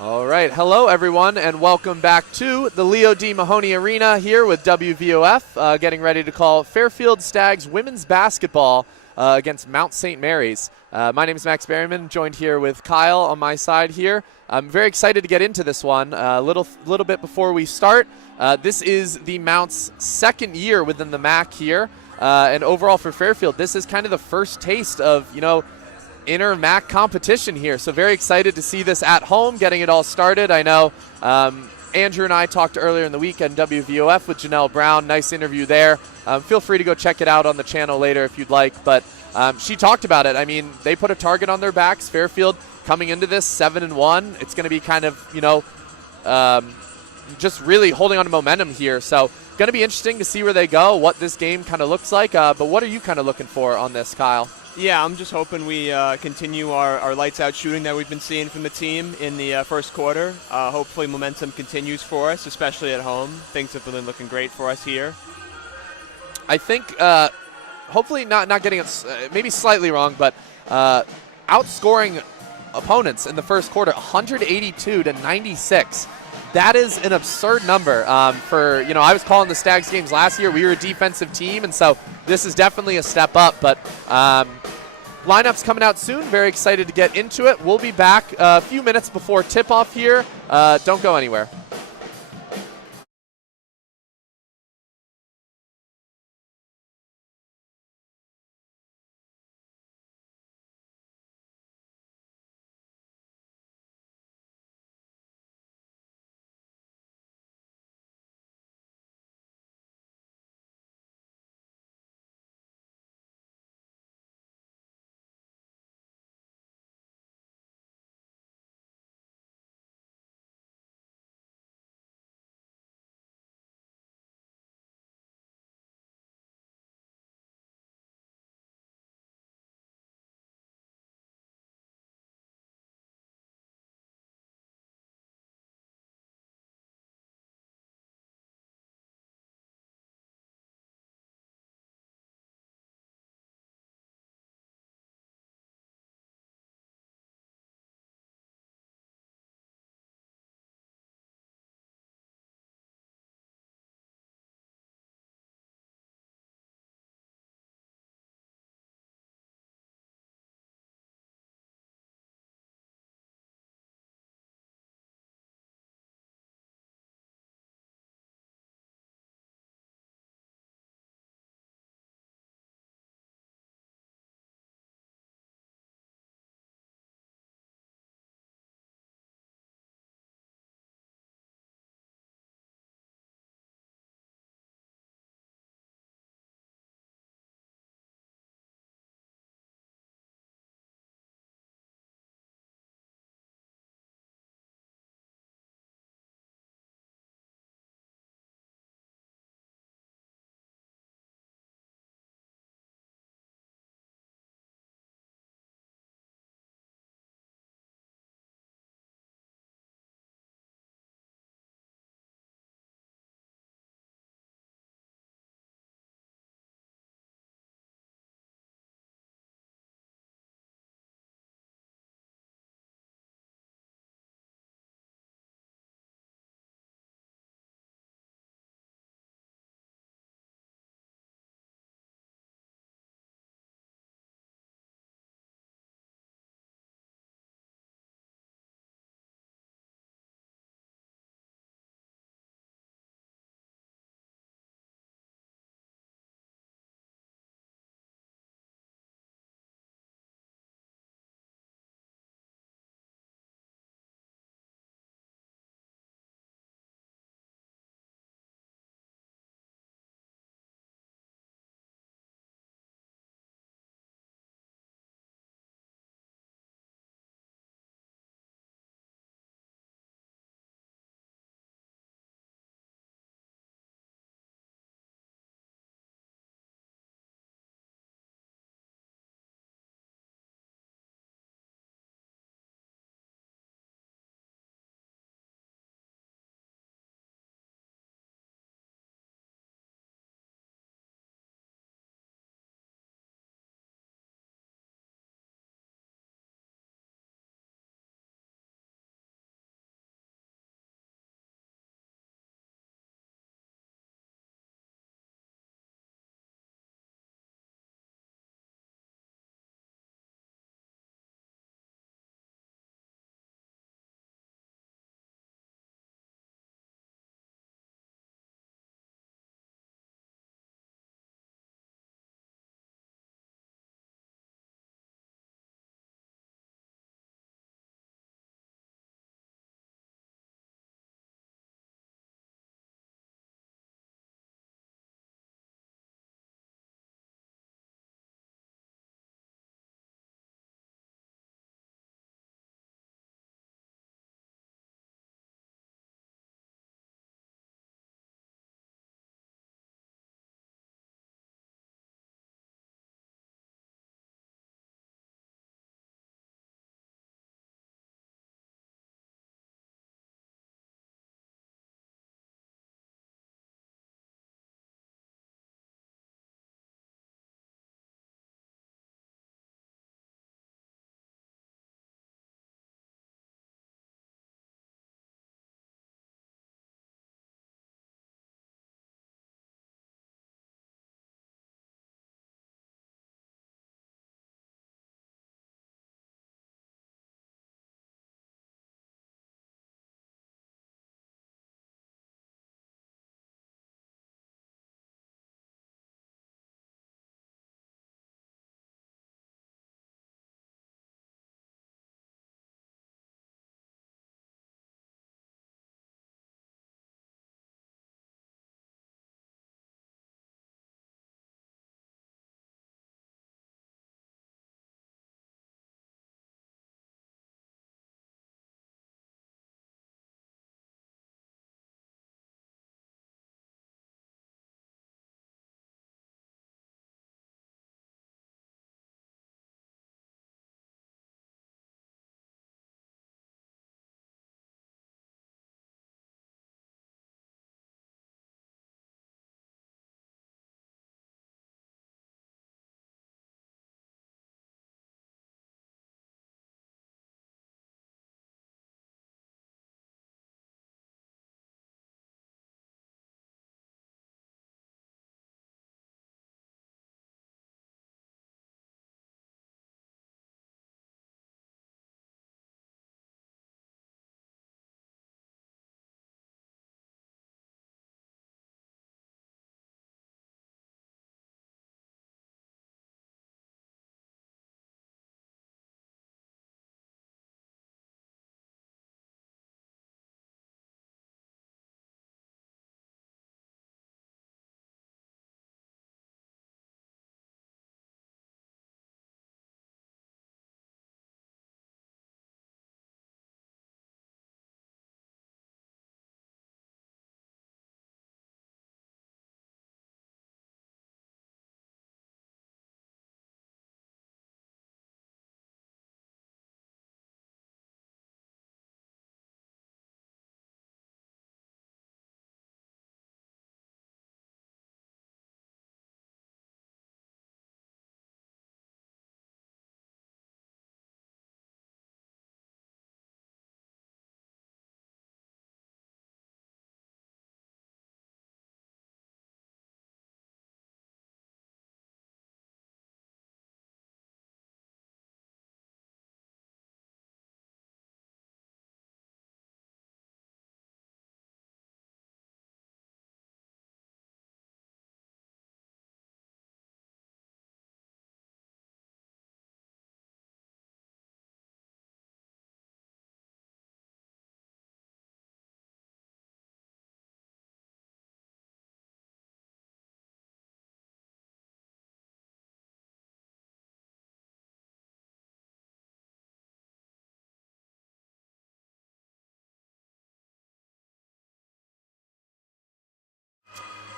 All right. Hello, everyone, and welcome back to the Leo D. Mahoney Arena here with WVOF, getting ready to call Fairfield Stags women's basketball against Mount St. Mary's. My name is Max Berryman, joined here with Kyle on my side here. I'm very excited to get into this one. A little bit before we start, this is the Mount's second year within the MAC here, and overall for Fairfield, this is kind of the first taste of, inner MAC competition here. So very excited to see this at home, getting it all started. I know Andrew and I talked earlier in the week on WVOF with Janelle Brown. Nice interview there. Feel free to go check it out on the channel later if you'd like. But she talked about it. I mean, they put a target on their backs. Fairfield coming into this 7-1. It's going to be kind of, just really holding on to momentum here. So going to be interesting to see where they go, what this game kind of looks like. But what are you kind of looking for on this, Kyle? Yeah, I'm just hoping we continue our lights-out shooting that we've been seeing from the team in the first quarter. Hopefully momentum continues for us, especially at home. Things have been looking great for us here. I think hopefully not getting it maybe slightly wrong, but outscoring opponents in the first quarter 182-96. That is an absurd number for, I was calling the Stags games last year. We were a defensive team, and so this is definitely a step up. But lineups coming out soon. Very excited to get into it. We'll be back a few minutes before tip-off here. Don't go anywhere.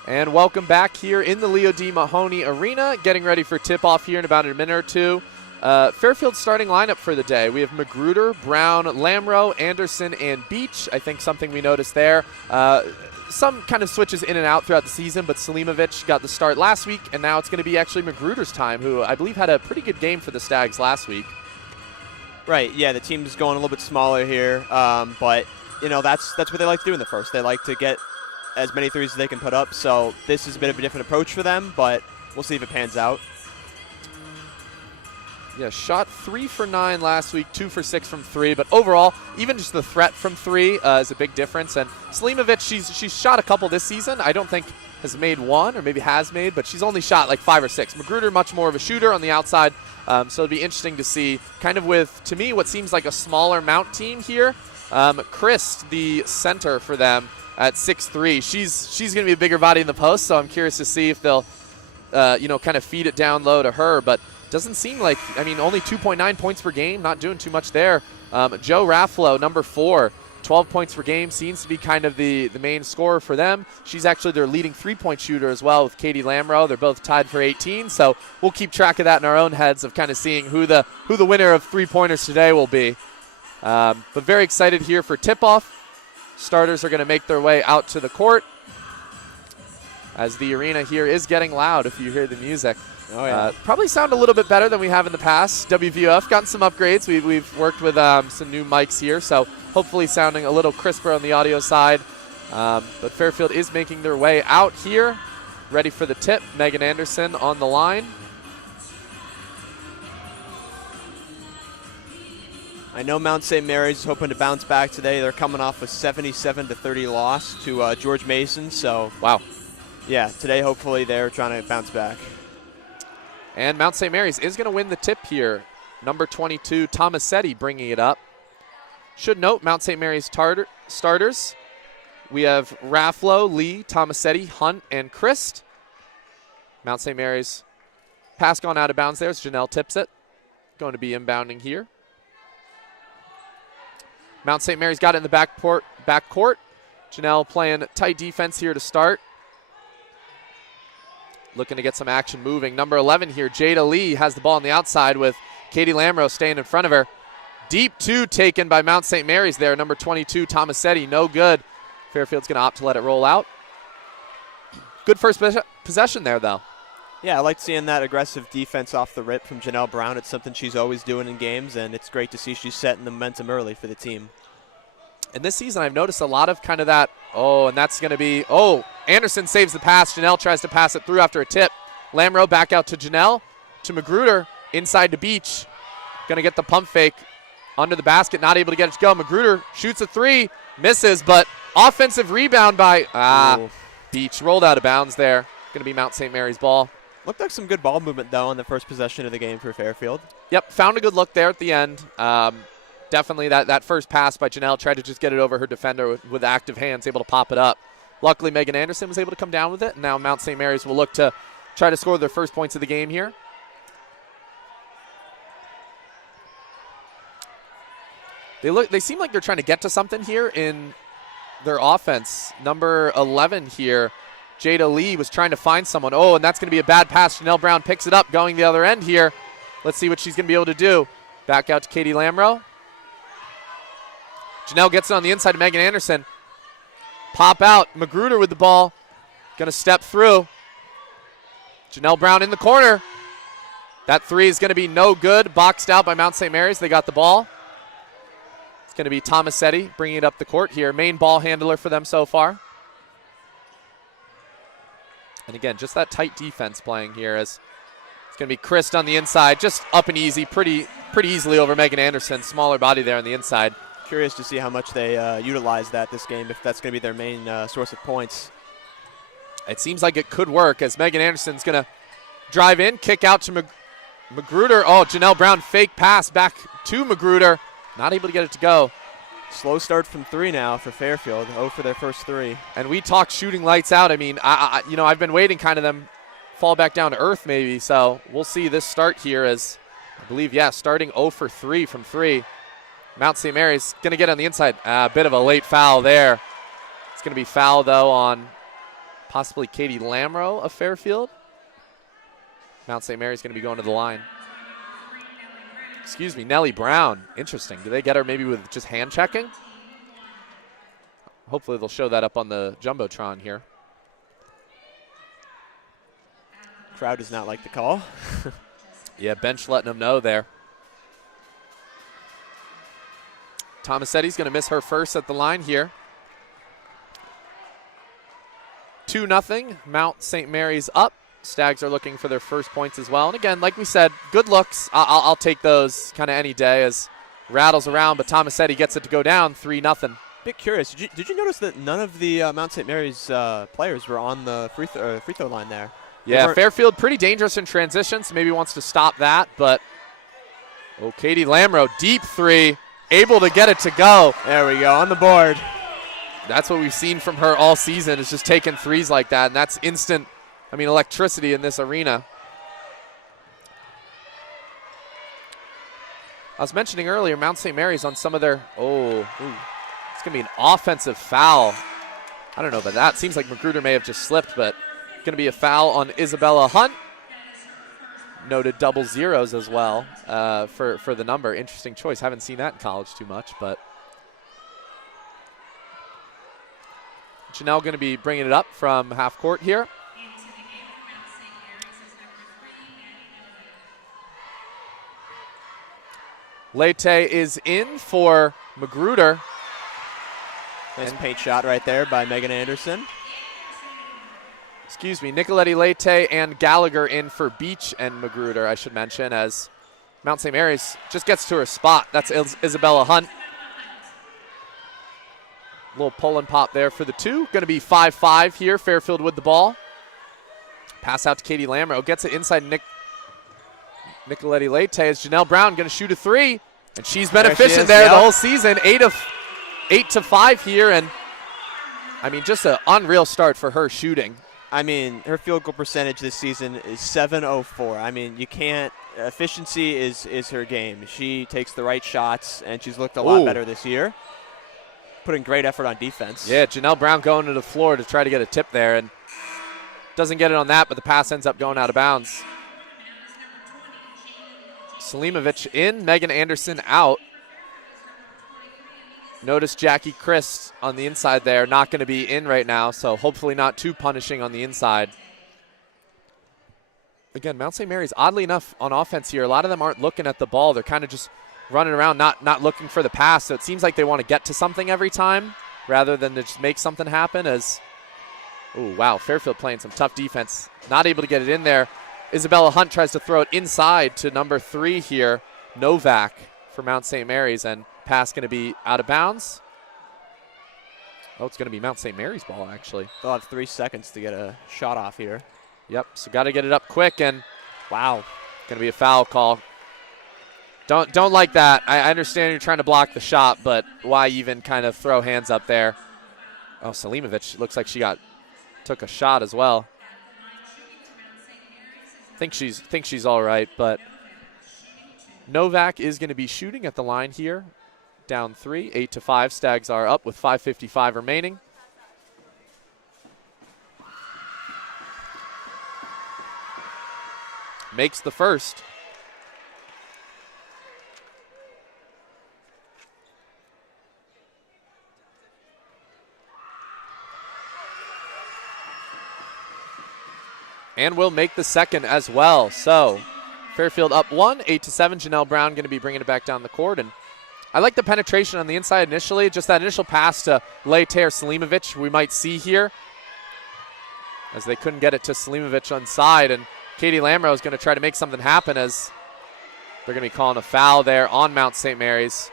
And welcome back here in the Leo D. Mahoney Arena. Getting ready for tip-off here in about a minute or two. Fairfield starting lineup for the day. We have Magruder, Brown, Lamro, Anderson, and Beach. I think something we noticed there. Some kind of switches in and out throughout the season, but Selimovic got the start last week, and now it's going to be actually Magruder's time, who I believe had a pretty good game for the Stags last week. Right, yeah, the team's going a little bit smaller here, but, you know, that's what they like to do in the first. They like to get as many threes as they can put up, so this is a bit of a different approach for them, but we'll see if it pans out. Yeah, shot 3 for 9 last week, 2 for 6 from 3. But overall, even just the threat from 3 is a big difference. And Selimovic, she's shot a couple this season. I don't think has made one, or maybe has made, but she's only shot like 5 or 6. Magruder, much more of a shooter on the outside. So it'll be interesting to see, kind of with, to me, what seems like a smaller Mount team here. Chris, the center for them at 6'3", she's going to be a bigger body in the post. So I'm curious to see if they'll, kind of feed it down low to her. But doesn't seem like, only 2.9 points per game, not doing too much there. Joe Raffalo, number 4, 12 points per game, seems to be kind of the main scorer for them. She's actually their leading three-point shooter as well with Katie Lamro. They're both tied for 18, so we'll keep track of that in our own heads of kind of seeing who the winner of three-pointers today will be. But very excited here for tip-off. Starters are going to make their way out to the court as the arena here is getting loud if you hear the music. Oh, yeah. Probably sound a little bit better than we have in the past. WVOF gotten some upgrades. We've worked with some new mics here, so hopefully sounding a little crisper on the audio side. But Fairfield is making their way out here, ready for the tip. Megan Anderson on the line. I know Mount St. Mary's is hoping to bounce back today. They're coming off a 77-30 loss to George Mason, so wow. Yeah, today hopefully they're trying to bounce back. And Mount St. Mary's is going to win the tip here. Number 22, Tomasetti, bringing it up. Should note, Mount St. Mary's starters. We have Raffalo, Lee, Tomasetti, Hunt, and Christ. Mount St. Mary's pass gone out of bounds there as Janelle tips it. Going to be inbounding here. Mount St. Mary's got it in the backcourt. Janelle playing tight defense here to start. Looking to get some action moving. Number 11 here, Jada Lee, has the ball on the outside with Katie Lamro staying in front of her. Deep 2 taken by Mount St. Mary's there. Number 22, Tomasetti, no good. Fairfield's going to opt to let it roll out. Good first possession there, though. Yeah, I like seeing that aggressive defense off the rip from Janelle Brown. It's something she's always doing in games, and it's great to see she's setting the momentum early for the team. And this season, I've noticed a lot of kind of that, and that's going to be, Anderson saves the pass. Janelle tries to pass it through after a tip. Lamro back out to Janelle, to Magruder, inside to Beach. Going to get the pump fake under the basket, not able to get it to go. Magruder shoots a 3, misses, but offensive rebound by Beach. Rolled out of bounds there. Going to be Mount St. Mary's ball. Looked like some good ball movement, though, on the first possession of the game for Fairfield. Yep, found a good look there at the end. Definitely that first pass by Janelle, tried to just get it over her defender with active hands, able to pop it up. Luckily, Megan Anderson was able to come down with it, and now Mount St. Mary's will look to try to score their first points of the game here. They seem like they're trying to get to something here in their offense. Number 11 here, Jada Lee, was trying to find someone. And that's going to be a bad pass. Janelle Brown picks it up, going the other end here. Let's see what she's going to be able to do. Back out to Katie Lamro. Janelle gets it on the inside to Megan Anderson. Pop out. Magruder with the ball. Going to step through. Janelle Brown in the corner. That 3 is going to be no good. Boxed out by Mount St. Mary's. They got the ball. It's going to be Tomasetti bringing it up the court here. Main ball handler for them so far. And again, just that tight defense playing here as it's going to be Christ on the inside. Just up and easy, pretty easily over Megan Anderson. Smaller body there on the inside. Curious to see how much they utilize that this game, if that's going to be their main source of points. It seems like it could work as Megan Anderson's going to drive in, kick out to Magruder. Janelle Brown, fake pass back to Magruder. Not able to get it to go. Slow start from 3 now for Fairfield. 0 for their first 3. And we talked shooting lights out. I've been waiting kind of them fall back down to earth maybe. So we'll see this start here as I believe, starting 0 for 3 from 3. Mount St. Mary's going to get on the inside. A bit of a late foul there. It's going to be foul, though, on possibly Katie Lamro of Fairfield. Mount St. Mary's going to be going to the line. Excuse me, Nellie Brown. Interesting. Do they get her maybe with just hand checking? Hopefully they'll show that up on the Jumbotron here. Crowd does not like the call. Yeah, bench letting them know there. Tomasetti's going to miss her first at the line here. 2-0, Mount St. Mary's up. Stags are looking for their first points as well. And again, like we said, good looks. I'll take those kind of any day as rattles around, but Tomasetti gets it to go down 3-0. Bit curious. Did you notice that none of the Mount St. Mary's players were on the free throw line there? Yeah, Fairfield pretty dangerous in transition, so maybe wants to stop that. But, Katie Lamro, deep three, able to get it to go. There we go, on the board. That's what we've seen from her all season, is just taking threes like that, and that's instant, electricity in this arena. I was mentioning earlier, Mount St. Mary's on some of their, it's going to be an offensive foul. I don't know about that. Seems like Magruder may have just slipped, but going to be a foul on Isabella Hunt. Noted double zeros as well for the number. Interesting choice. Haven't seen that in college too much, but Janelle going to be bringing it up from half court here. Leite is in for Magruder. Nice paint shot right there by Megan Anderson. Excuse me, Nicoletti Leite and Gallagher in for Beach and Magruder, I should mention, as Mount St. Mary's just gets to her spot. That's Isabella Hunt. Little pull and pop there for the two. Going to be 5-5 here, Fairfield with the ball. Pass out to Katie Lamro. Gets it inside Nicoletti Leite as Janelle Brown going to shoot a three. And she's been efficient there the whole season. 8 to 5 here. And, just an unreal start for her shooting. Her field goal percentage this season is .704. You can't – efficiency is her game. She takes the right shots, and she's looked a lot better this year. Putting great effort on defense. Yeah, Janelle Brown going to the floor to try to get a tip there, and doesn't get it on that, but the pass ends up going out of bounds. Selimovic in, Megan Anderson out. Notice Jackie Christ on the inside there, not going to be in right now, so hopefully not too punishing on the inside. Again, Mount St. Mary's, oddly enough, on offense here, a lot of them aren't looking at the ball. They're kind of just running around, not looking for the pass, so it seems like they want to get to something every time rather than to just make something happen as, Fairfield playing some tough defense. Not able to get it in there. Isabella Hunt tries to throw it inside to number 3 here, Novak for Mount St. Mary's, and pass going to be out of bounds. It's going to be Mount St. Mary's ball, actually. They'll have 3 seconds to get a shot off here. Yep, so got to get it up quick, and going to be a foul call. Don't like that. I understand you're trying to block the shot, but why even kind of throw hands up there? Selimovic looks like she took a shot as well. Think she's all right, but Novak is going to be shooting at the line here. Down 3, 8 to 5. Stags are up with 5:55 remaining. Makes the first. And will make the second as well. So Fairfield up 1, 8 to 7. Janelle Brown going to be bringing it back down the court. And I like the penetration on the inside initially. Just that initial pass to Leite or Selimovic we might see here, as they couldn't get it to Selimovic on side. And Katie Lamro is going to try to make something happen, as they're going to be calling a foul there on Mount St. Mary's.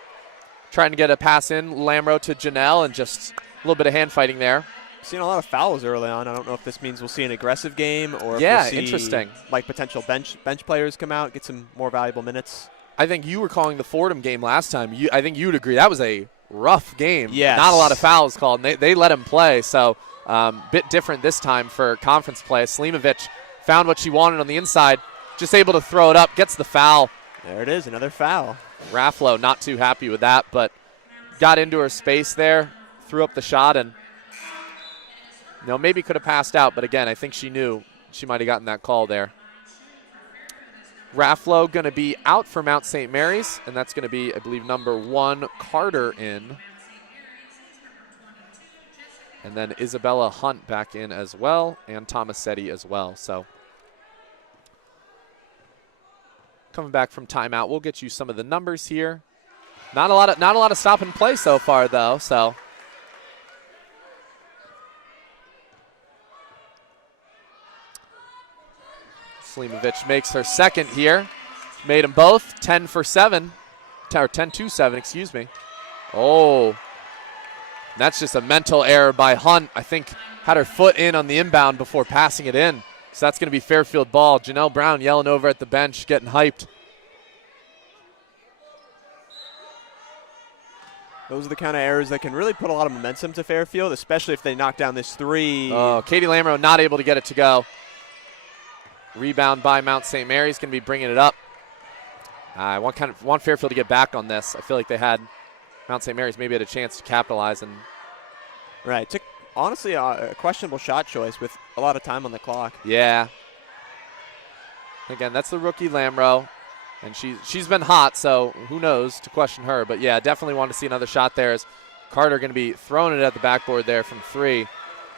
Trying to get a pass in, Lamro to Janelle, and just a little bit of hand fighting there. Seen a lot of fouls early on. I don't know if this means we'll see an aggressive game, or if we'll see interesting, like potential bench players come out, get some more valuable minutes. I think you were calling the Fordham game last time. I think you would agree that was a rough game. Yes. Not a lot of fouls called, and they let him play. So bit different this time for conference play. Selimovic found what she wanted on the inside, just able to throw it up, gets the foul. There it is, another foul. Raffalo not too happy with that, but got into her space there, threw up the shot, and maybe could have passed out, but again, I think she knew she might have gotten that call there. Rafflo going to be out for Mount St. Mary's, and that's going to be, I believe, number 1, Carter in. And then Isabella Hunt back in as well, and Tomasetti as well. So coming back from timeout, we'll get you some of the numbers here. Not a lot of stop and play so far, though. So Slimovic makes her second here. Made them both 10 for 7, or 10-7, excuse me. Oh. That's just a mental error by Hunt. I think had her foot in on the inbound before passing it in. So that's going to be Fairfield ball. Janelle Brown yelling over at the bench, getting hyped. Those are the kind of errors that can really put a lot of momentum to Fairfield, especially if they knock down this 3. Oh, Katie Lamro not able to get it to go. Rebound by Mount St. Mary's, going to be bringing it up. I want Fairfield to get back on this. I feel like they had Mount St. Mary's maybe had a chance to capitalize. And right. Took, honestly, a questionable shot choice with a lot of time on the clock. Yeah. Again, that's the rookie Lamro. And she's been hot, so who knows to question her. But, yeah, definitely want to see another shot there as Carter going to be throwing it at the backboard there from 3.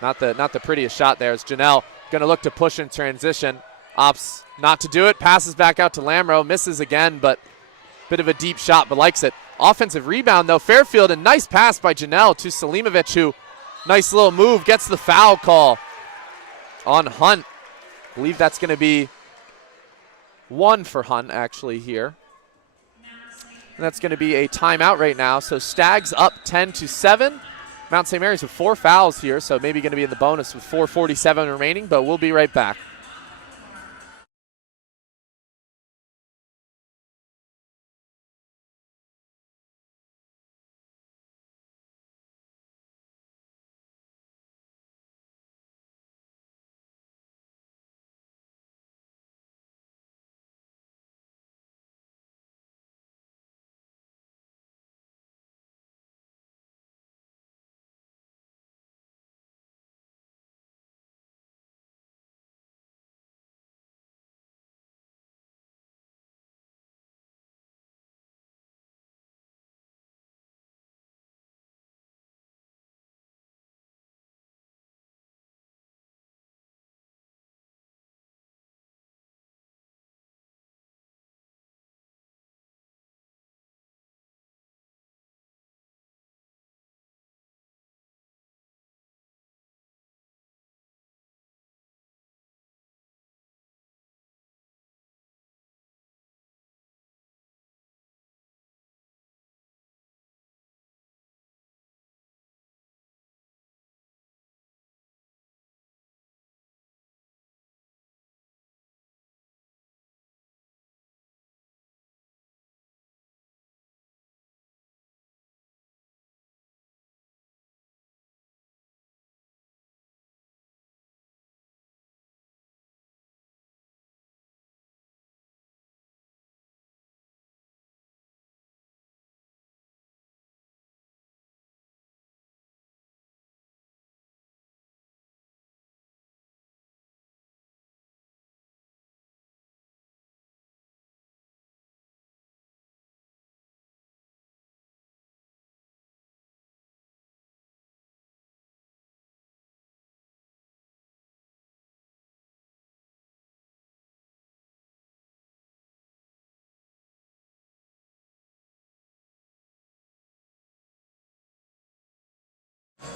Not the prettiest shot there as Janelle going to look to push in transition. Opts not to do it. Passes back out to Lamro. Misses again, but bit of a deep shot, but likes it. Offensive rebound, though. Fairfield, a nice pass by Janelle to Selimovic, who, nice little move, gets the foul call on Hunt. I believe that's going to be 1 for Hunt, actually, here. And that's going to be a timeout right now. So Stags up 10-7. Mount St. Mary's with 4 fouls here, so maybe going to be in the bonus with 4:47 remaining, but we'll be right back.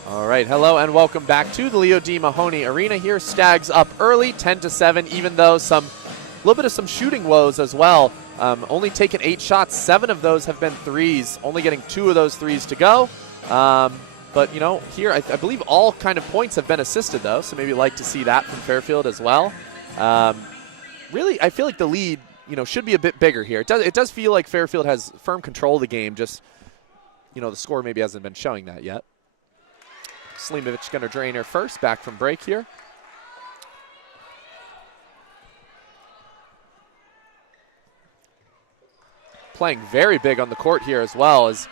All right, hello and welcome back to the Leo D. Mahoney Arena here. Stags up early, 10-7, even though a little bit of some shooting woes as well. Only taken 8 shots, 7 of those have been threes, only getting 2 of those threes to go. But, here I believe all kind of points have been assisted, though, so maybe like to see that from Fairfield as well. Really, I feel like the lead, should be a bit bigger here. It does feel like Fairfield has firm control of the game, just, the score maybe hasn't been showing that yet. Slimovic going to drain her first, back from break here. Playing very big on the court here as well as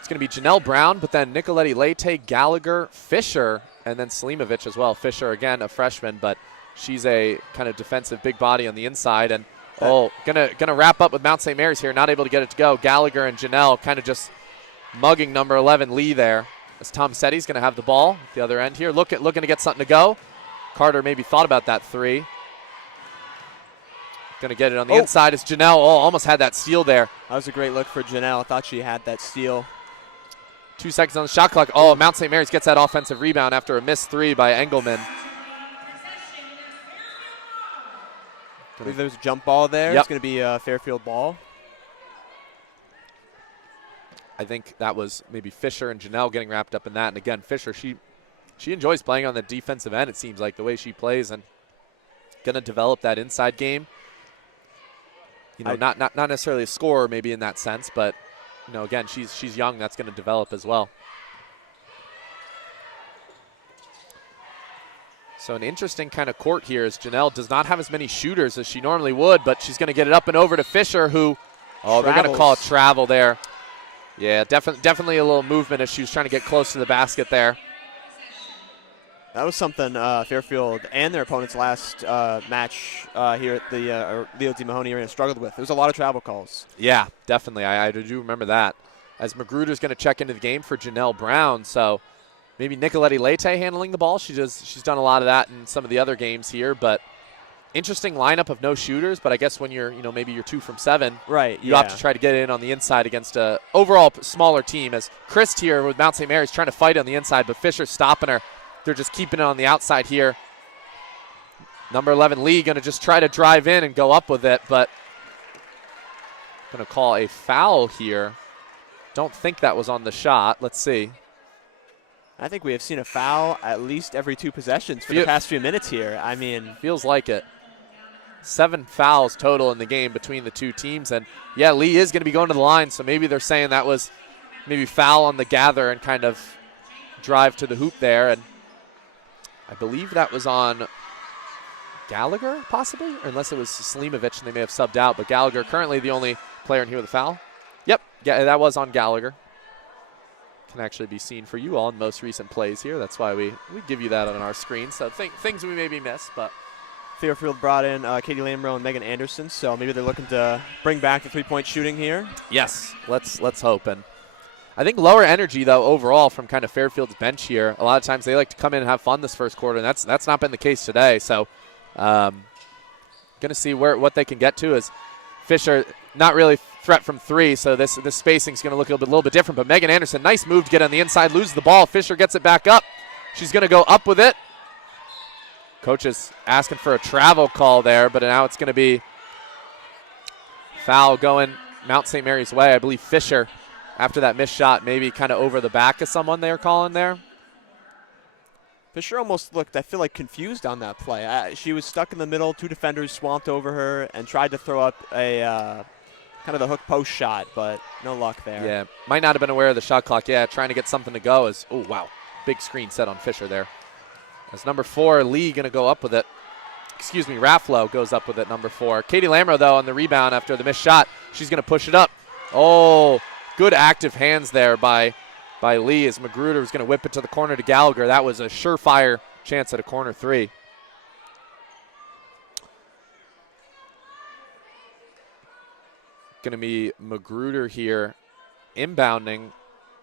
It's going to be Janelle Brown, but then Nicoletti Leite, Gallagher, Fisher, and then Selimovic as well. Fisher, again, a freshman, but she's a kind of defensive big body on the inside. And, gonna wrap up with Mount St. Mary's here, not able to get it to go. Gallagher and Janelle kind of just mugging number 11 Lee there. As Tom Setti's going to have the ball at the other end here. Looking to get something to go. Carter maybe thought about that three. Going to get it on the inside as Janelle almost had that steal there. That was a great look for Janelle. I thought she had that steal. 2 seconds on the shot clock. Mount St. Mary's gets that offensive rebound after a missed three by Engelman. I believe there's a jump ball there. Yep. It's going to be a Fairfield ball. I think that was maybe Fisher and Janelle getting wrapped up in that. And again, Fisher, she enjoys playing on the defensive end, it seems like, the way she plays, and going to develop that inside game. You know, not necessarily a scorer maybe in that sense, but, you know, again, she's young. That's going to develop as well. So an interesting kind of court here as Janelle does not have as many shooters as she normally would, but she's going to get it up and over to Fisher, who, they're going to call it travel there. Yeah, definitely a little movement as she was trying to get close to the basket there. That was something Fairfield and their opponents last match here at the Leo D. Mahoney Arena struggled with. There was a lot of travel calls. Yeah, definitely. I do remember that. As Magruder's going to check into the game for Janelle Brown, so maybe Nicoletti Leite handling the ball. She's done a lot of that in some of the other games here, but interesting lineup of no shooters. But I guess when you're, maybe you're 2 from 7, right? You have to try to get in on the inside against a overall smaller team. As Christ here with Mount St. Mary's trying to fight on the inside, but Fisher's stopping her. They're just keeping it on the outside here. Number 11 Lee going to just try to drive in and go up with it, but going to call a foul here. Don't think that was on the shot. Let's see. I think we have seen a foul at least every 2 possessions for the past few minutes here. I mean, feels like it. 7 fouls total in the game between the two teams, and yeah, Lee is going to be going to the line, so maybe they're saying that was maybe foul on the gather and kind of drive to the hoop there. And I believe that was on Gallagher, possibly, or unless it was Selimovic and they may have subbed out. But Gallagher currently the only player in here with a foul. Yep, yeah, that was on Gallagher. Can actually be seen for you all in most recent plays here. That's why we give you that on our screen. So things we maybe missed, but Fairfield brought in Katie Lamro and Megan Anderson, so maybe they're looking to bring back the 3-point shooting here. Yes, let's hope. And I think lower energy, though, overall from kind of Fairfield's bench here. A lot of times they like to come in and have fun this first quarter, and that's not been the case today. So going to see what they can get to. As Fisher not really threat from 3, so this spacing is going to look a little bit different. But Megan Anderson, nice move to get on the inside, loses the ball. Fisher gets it back up. She's going to go up with it. Coach is asking for a travel call there, but now it's going to be foul going Mount St. Mary's way. I believe Fisher, after that missed shot, maybe kind of over the back of someone they were calling there. Fisher almost looked, I feel like, confused on that play. She was stuck in the middle, 2 defenders swamped over her, and tried to throw up a kind of the hook post shot, but no luck there. Yeah, might not have been aware of the shot clock. Yeah, trying to get something to go. Oh, wow, big screen set on Fisher there. As number 4, Lee going to go up with it. Excuse me, Rafflo goes up with it, number 4. Katie Lamro, though, on the rebound after the missed shot. She's going to push it up. Oh, good active hands there by Lee as Magruder was going to whip it to the corner to Gallagher. That was a surefire chance at a corner 3. Going to be Magruder here inbounding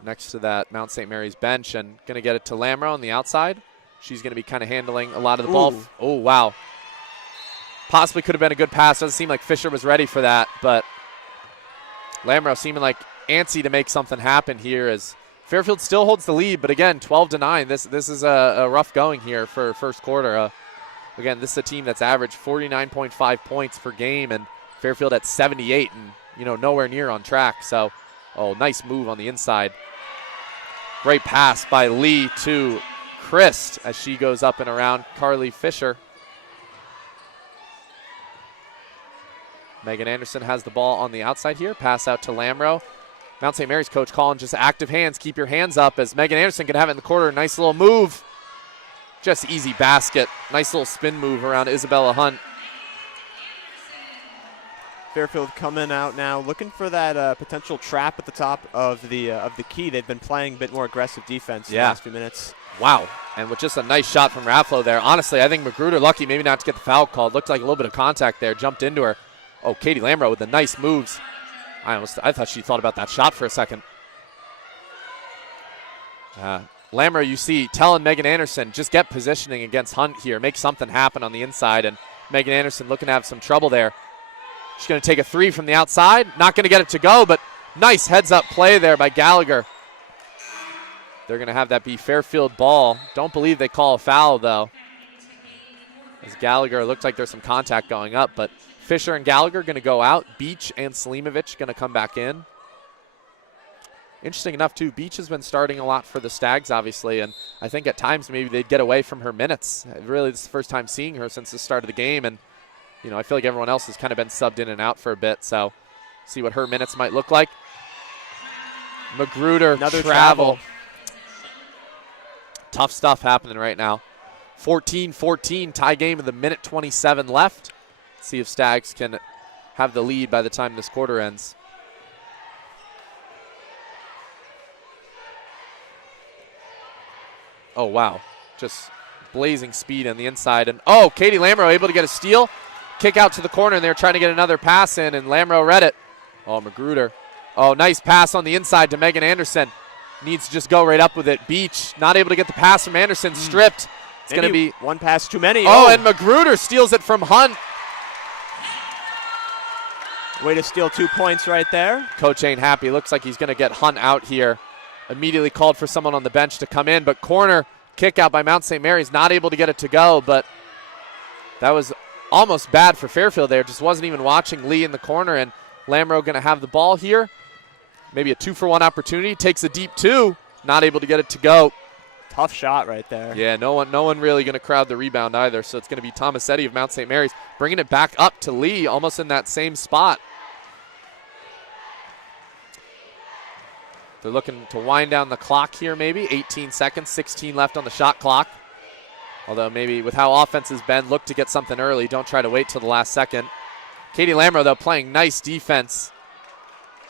next to that Mount St. Mary's bench and going to get it to Lamro on the outside. She's going to be kind of handling a lot of the ball. Oh, wow. Possibly could have been a good pass. Doesn't seem like Fisher was ready for that, but Lamro seeming like antsy to make something happen here as Fairfield still holds the lead, but again, 12-9. This is a rough going here for first quarter. Again, this is a team that's averaged 49.5 points per game, and Fairfield at 78 and, nowhere near on track. So, nice move on the inside. Great pass by Lee to Christ as she goes up and around Carly Fisher. Megan Anderson has the ball on the outside here. Pass out to Lamro. Mount St. Mary's coach calling just active hands. Keep your hands up as Megan Anderson can have it in the quarter. Nice little move. Just easy basket. Nice little spin move around Isabella Hunt. Fairfield coming out now, looking for that potential trap at the top of the key. They've been playing a bit more aggressive defense in the last few minutes. Wow. And with just a nice shot from Raffalo there. Honestly, I think Magruder lucky maybe not to get the foul called. Looked like a little bit of contact there. Jumped into her. Oh, Katie Lamro with the nice moves. I thought she thought about that shot for a second. Lamro, you see, telling Megan Anderson, just get positioning against Hunt here. Make something happen on the inside. And Megan Anderson looking to have some trouble there. She's going to take a three from the outside. Not going to get it to go, but nice heads-up play there by Gallagher. They're going to have that be Fairfield ball. Don't believe they call a foul, though. As Gallagher, looks like there's some contact going up, but Fisher and Gallagher going to go out. Beach and Selimovic going to come back in. Interesting enough, too, Beach has been starting a lot for the Stags, obviously, and I think at times maybe they'd get away from her minutes. Really, this is the first time seeing her since the start of the game, and you know, I feel like everyone else has kind of been subbed in and out for a bit, so see what her minutes might look like. Magruder, another travel. Tough stuff happening right now. 14-14, tie game with a minute 27 left. See if Stags can have the lead by the time this quarter ends. Oh, wow. Just blazing speed on the inside. And, oh, Katie Lamro able to get a steal. Kick out to the corner, and they're trying to get another pass in, and Lamro read it. Oh, Magruder. Oh, nice pass on the inside to Megan Anderson. Needs to just go right up with it. Beach not able to get the pass from Anderson. Stripped. It's going to be one pass too many. Oh, and Magruder steals it from Hunt. Way to steal 2 points right there. Coach ain't happy. Looks like he's going to get Hunt out here. Immediately called for someone on the bench to come in, but corner kick out by Mount St. Mary's. Not able to get it to go, but that was almost bad for Fairfield there. Just wasn't even watching Lee in the corner, and Lamro going to have the ball here. Maybe a 2-for-1 opportunity. Takes a deep two. Not able to get it to go. Tough shot right there. Yeah, no one really going to crowd the rebound either, so it's going to be Tomasetti of Mount St. Mary's bringing it back up to Lee, almost in that same spot. They're looking to wind down the clock here maybe. 18 seconds, 16 left on the shot clock. Although maybe with how offense has been, look to get something early. Don't try to wait till the last second. Katie Lamro, though, playing nice defense.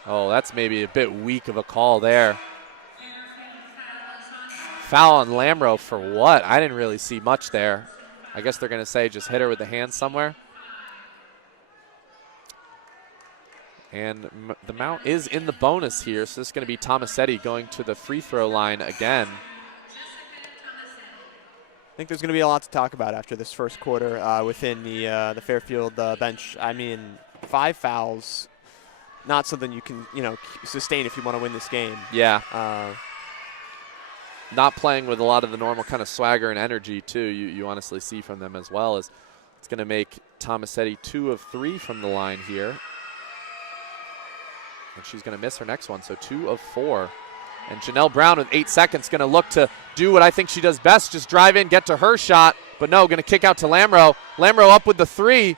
Oh, that's maybe a bit weak of a call there. Foul on Lamro for what? I didn't really see much there. I guess they're going to say just hit her with the hand somewhere. And the Mount is in the bonus here, so this is going to be Tomasetti going to the free throw line again. I think there's going to be a lot to talk about after this first quarter within the Fairfield bench. I mean, 5 fouls, not something you can sustain if you want to win this game. Yeah. Not playing with a lot of the normal kind of swagger and energy too. You honestly see from them as well. As it's going to make Tomasetti 2 of 3 from the line here. And she's going to miss her next one, so 2 of 4. And Janelle Brown with 8 seconds going to look to do what I think she does best, just drive in, get to her shot. But no, going to kick out to Lamro. Lamro up with the 3,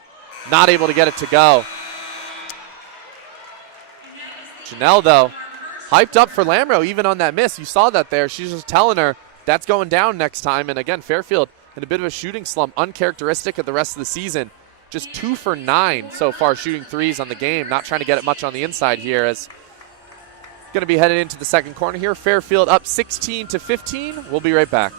not able to get it to go. Janelle, though, hyped up for Lamro even on that miss. You saw that there. She's just telling her that's going down next time. And again, Fairfield in a bit of a shooting slump, uncharacteristic of the rest of the season. Just 2 for 9 so far shooting threes on the game. Not trying to get it much on the inside here as going to be headed into the second corner here. Fairfield up 16-15. We'll be right back.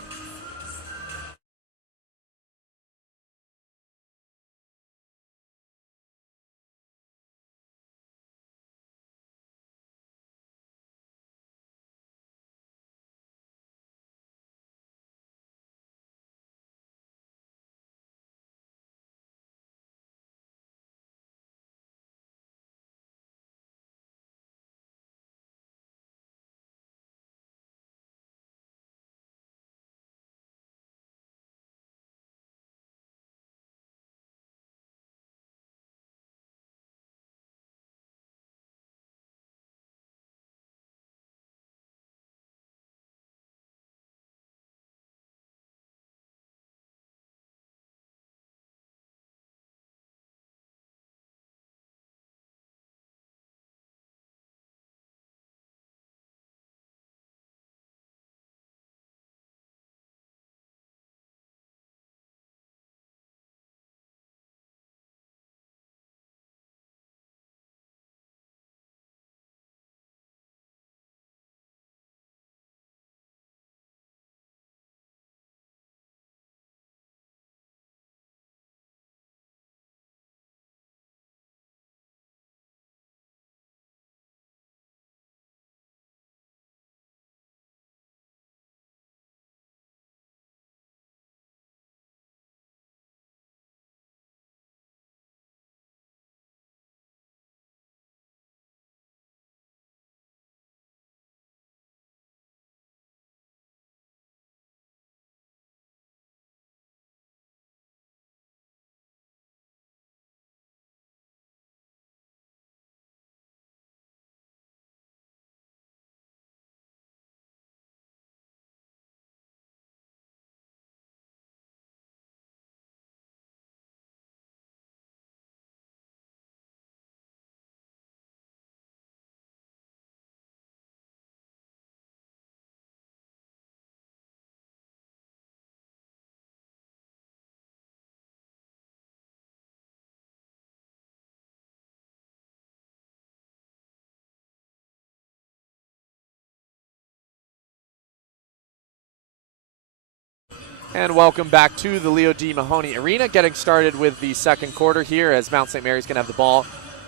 And welcome back to the Leo D. Mahoney Arena. Getting started with the second quarter here as Mount St. Mary's going to have the ball.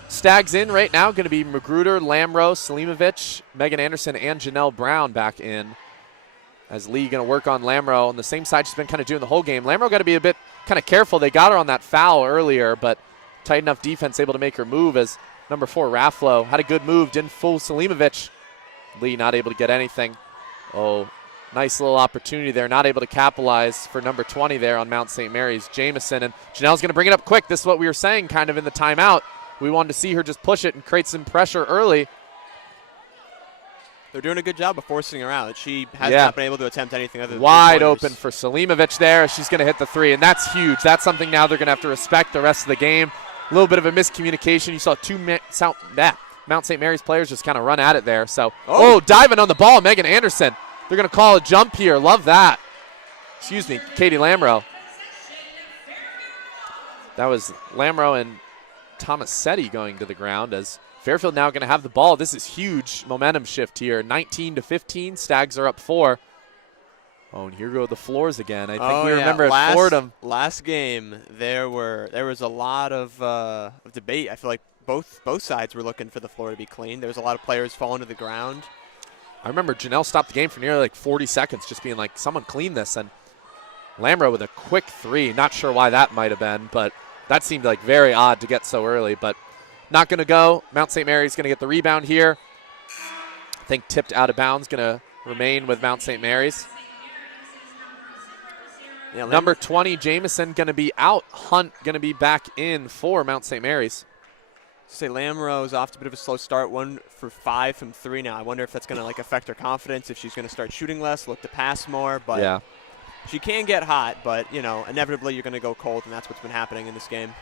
Stags in right now, going to be Magruder, Lamro, Selimovic, Megan Anderson, and Janelle Brown back in. As Lee going to work on Lamro on the same side she's been kind of doing the whole game. Lamro got to be a bit kind of careful. They got her on that foul earlier, but tight enough defense able to make her move as number 4, Rafflo, had a good move, didn't fool Selimovic. Lee not able to get anything. Oh, nice little opportunity there, not able to capitalize for number 20 there on Mount St. Mary's, Jamison. And Janelle's going to bring it up quick. This is what we were saying kind of in the timeout. We wanted to see her just push it and create some pressure early. They're doing a good job of forcing her out. She has not been able to attempt anything other than wide open for Selimovic there. She's going to hit the 3, and that's huge. That's something now they're going to have to respect the rest of the game. A little bit of a miscommunication. You saw Mount St. Mary's players just kind of run at it there. So, diving on the ball, Megan Anderson. They're going to call a jump here. Love that. Excuse me, Katie Lamro. That was Lamro and Tomasetti going to the ground as Fairfield now going to have the ball. This is huge momentum shift here. 19-15. Stags are up 4. Oh, and here go the floors again. I think we remember at Fordham. Last game, there was a lot of debate. I feel like both sides were looking for the floor to be clean. There was a lot of players falling to the ground. I remember Janelle stopped the game for nearly like 40 seconds just being like, someone clean this. And Lamro with a quick 3. Not sure why that might have been, but that seemed like very odd to get so early. But not going to go. Mount St. Mary's going to get the rebound here. I think tipped out of bounds, going to remain with Mount St. Mary's. Yeah, number 20, Jamison, going to be out. Hunt going to be back in for Mount St. Mary's. Lamro's off to a bit of a slow start, 1 for 5 from 3 now. I wonder if that's going to affect her confidence, if she's going to start shooting less, look to pass more. But she can get hot, but inevitably you're going to go cold, and that's what's been happening in this game.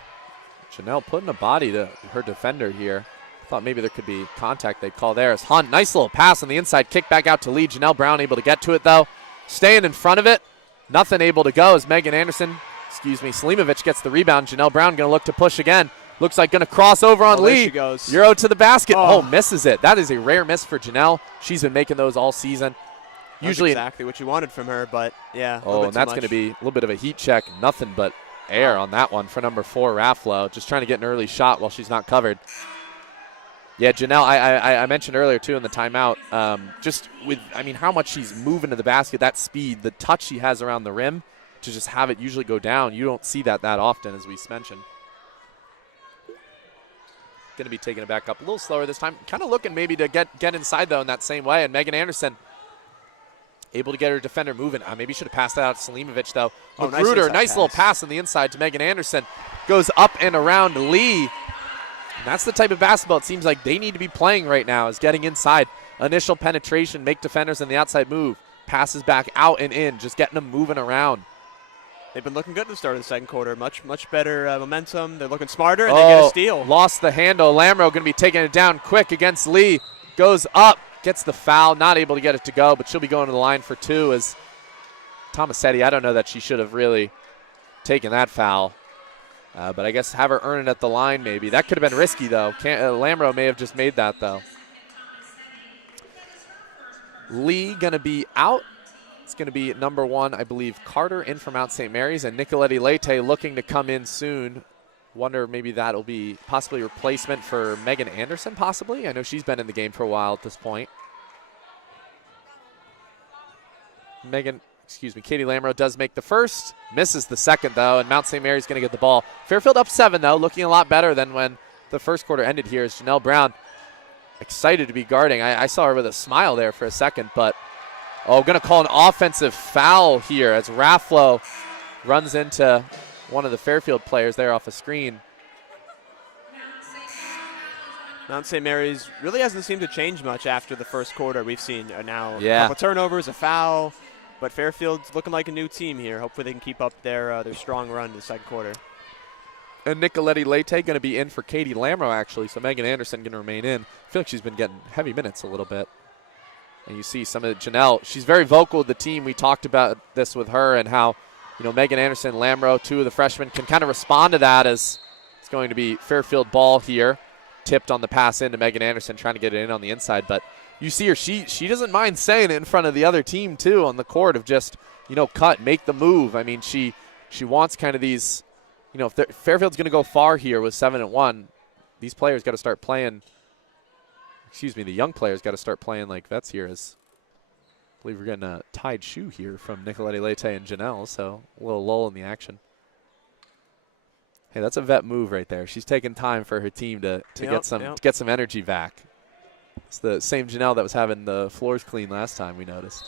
Janelle putting a body to her defender here. Thought maybe there could be contact they'd call there. As Hunt, nice little pass on the inside, kick back out to Lee. Janelle Brown able to get to it though. Staying in front of it. Nothing able to go as Selimovic gets the rebound. Janelle Brown going to look to push again. Looks like going to cross over on Lee. There she goes. Euro to the basket. Misses it. That is a rare miss for Janelle. She's been making those all season. Usually exactly what you wanted from her, but yeah. And that's going to be a little bit of a heat check. Nothing but air on that one for number 4, Rafflo. Just trying to get an early shot while she's not covered. Yeah, Janelle, I mentioned earlier too in the timeout, just with, how much she's moving to the basket, that speed, the touch she has around the rim to just have it usually go down. You don't see that often, as we mentioned. Going to be taking it back up a little slower this time. Kind of looking maybe to get inside, though, in that same way. And Megan Anderson able to get her defender moving. Maybe should have passed that out to Selimovic, though. Magruder, nice little pass on the inside to Megan Anderson. Goes up and around Lee. And that's the type of basketball it seems like they need to be playing right now, is getting inside. Initial penetration, make defenders in the outside move. Passes back out and in, just getting them moving around. They've been looking good at the start of the second quarter. Much better momentum. They're looking smarter, and they get a steal. Lost the handle. Lamro going to be taking it down quick against Lee. Goes up, gets the foul. Not able to get it to go, but she'll be going to the line for 2 as Tomasetti. I don't know that she should have really taken that foul. But I guess have her earn it at the line maybe. That could have been risky, though. Lamro may have just made that, though. Lee going to be out. It's going to be number 1, I believe, Carter in from Mount St. Mary's, and Nicoletti Leite looking to come in soon. Wonder maybe that'll be possibly replacement for Megan Anderson, possibly. I know she's been in the game for a while at this point. Katie Lamro does make the first, misses the second, though, and Mount St. Mary's going to get the ball. Fairfield up 7, though, looking a lot better than when the first quarter ended here. Is Janelle Brown excited to be guarding. I saw her with a smile there for a second, but going to call an offensive foul here as Rafflo runs into one of the Fairfield players there off a screen. Mount St. Mary's really hasn't seemed to change much after the first quarter. We've seen now a couple turnovers, a foul, but Fairfield's looking like a new team here. Hopefully they can keep up their strong run in the second quarter. And Nicoletti Leite going to be in for Katie Lamro, actually, so Megan Anderson going to remain in. I feel like she's been getting heavy minutes a little bit. And you see some of Janelle. She's very vocal with the team. We talked about this with her and how, Megan Anderson, Lamro, 2 of the freshmen, can kind of respond to that as it's going to be Fairfield ball here. Tipped on the pass into Megan Anderson, trying to get it in on the inside. But you see her, she doesn't mind saying it in front of the other team too on the court of just, cut, make the move. I mean, she wants kind of these, if Fairfield's going to go far here with 7-1, these players got to start playing. Excuse me, the young players got to start playing like vets here. As I believe we're getting a tied shoe here from Nicolette Leite and Janelle, so a little lull in the action. Hey, that's a vet move right there. She's taking time for her team to get some energy back. It's the same Janelle that was having the floors clean last time, we noticed.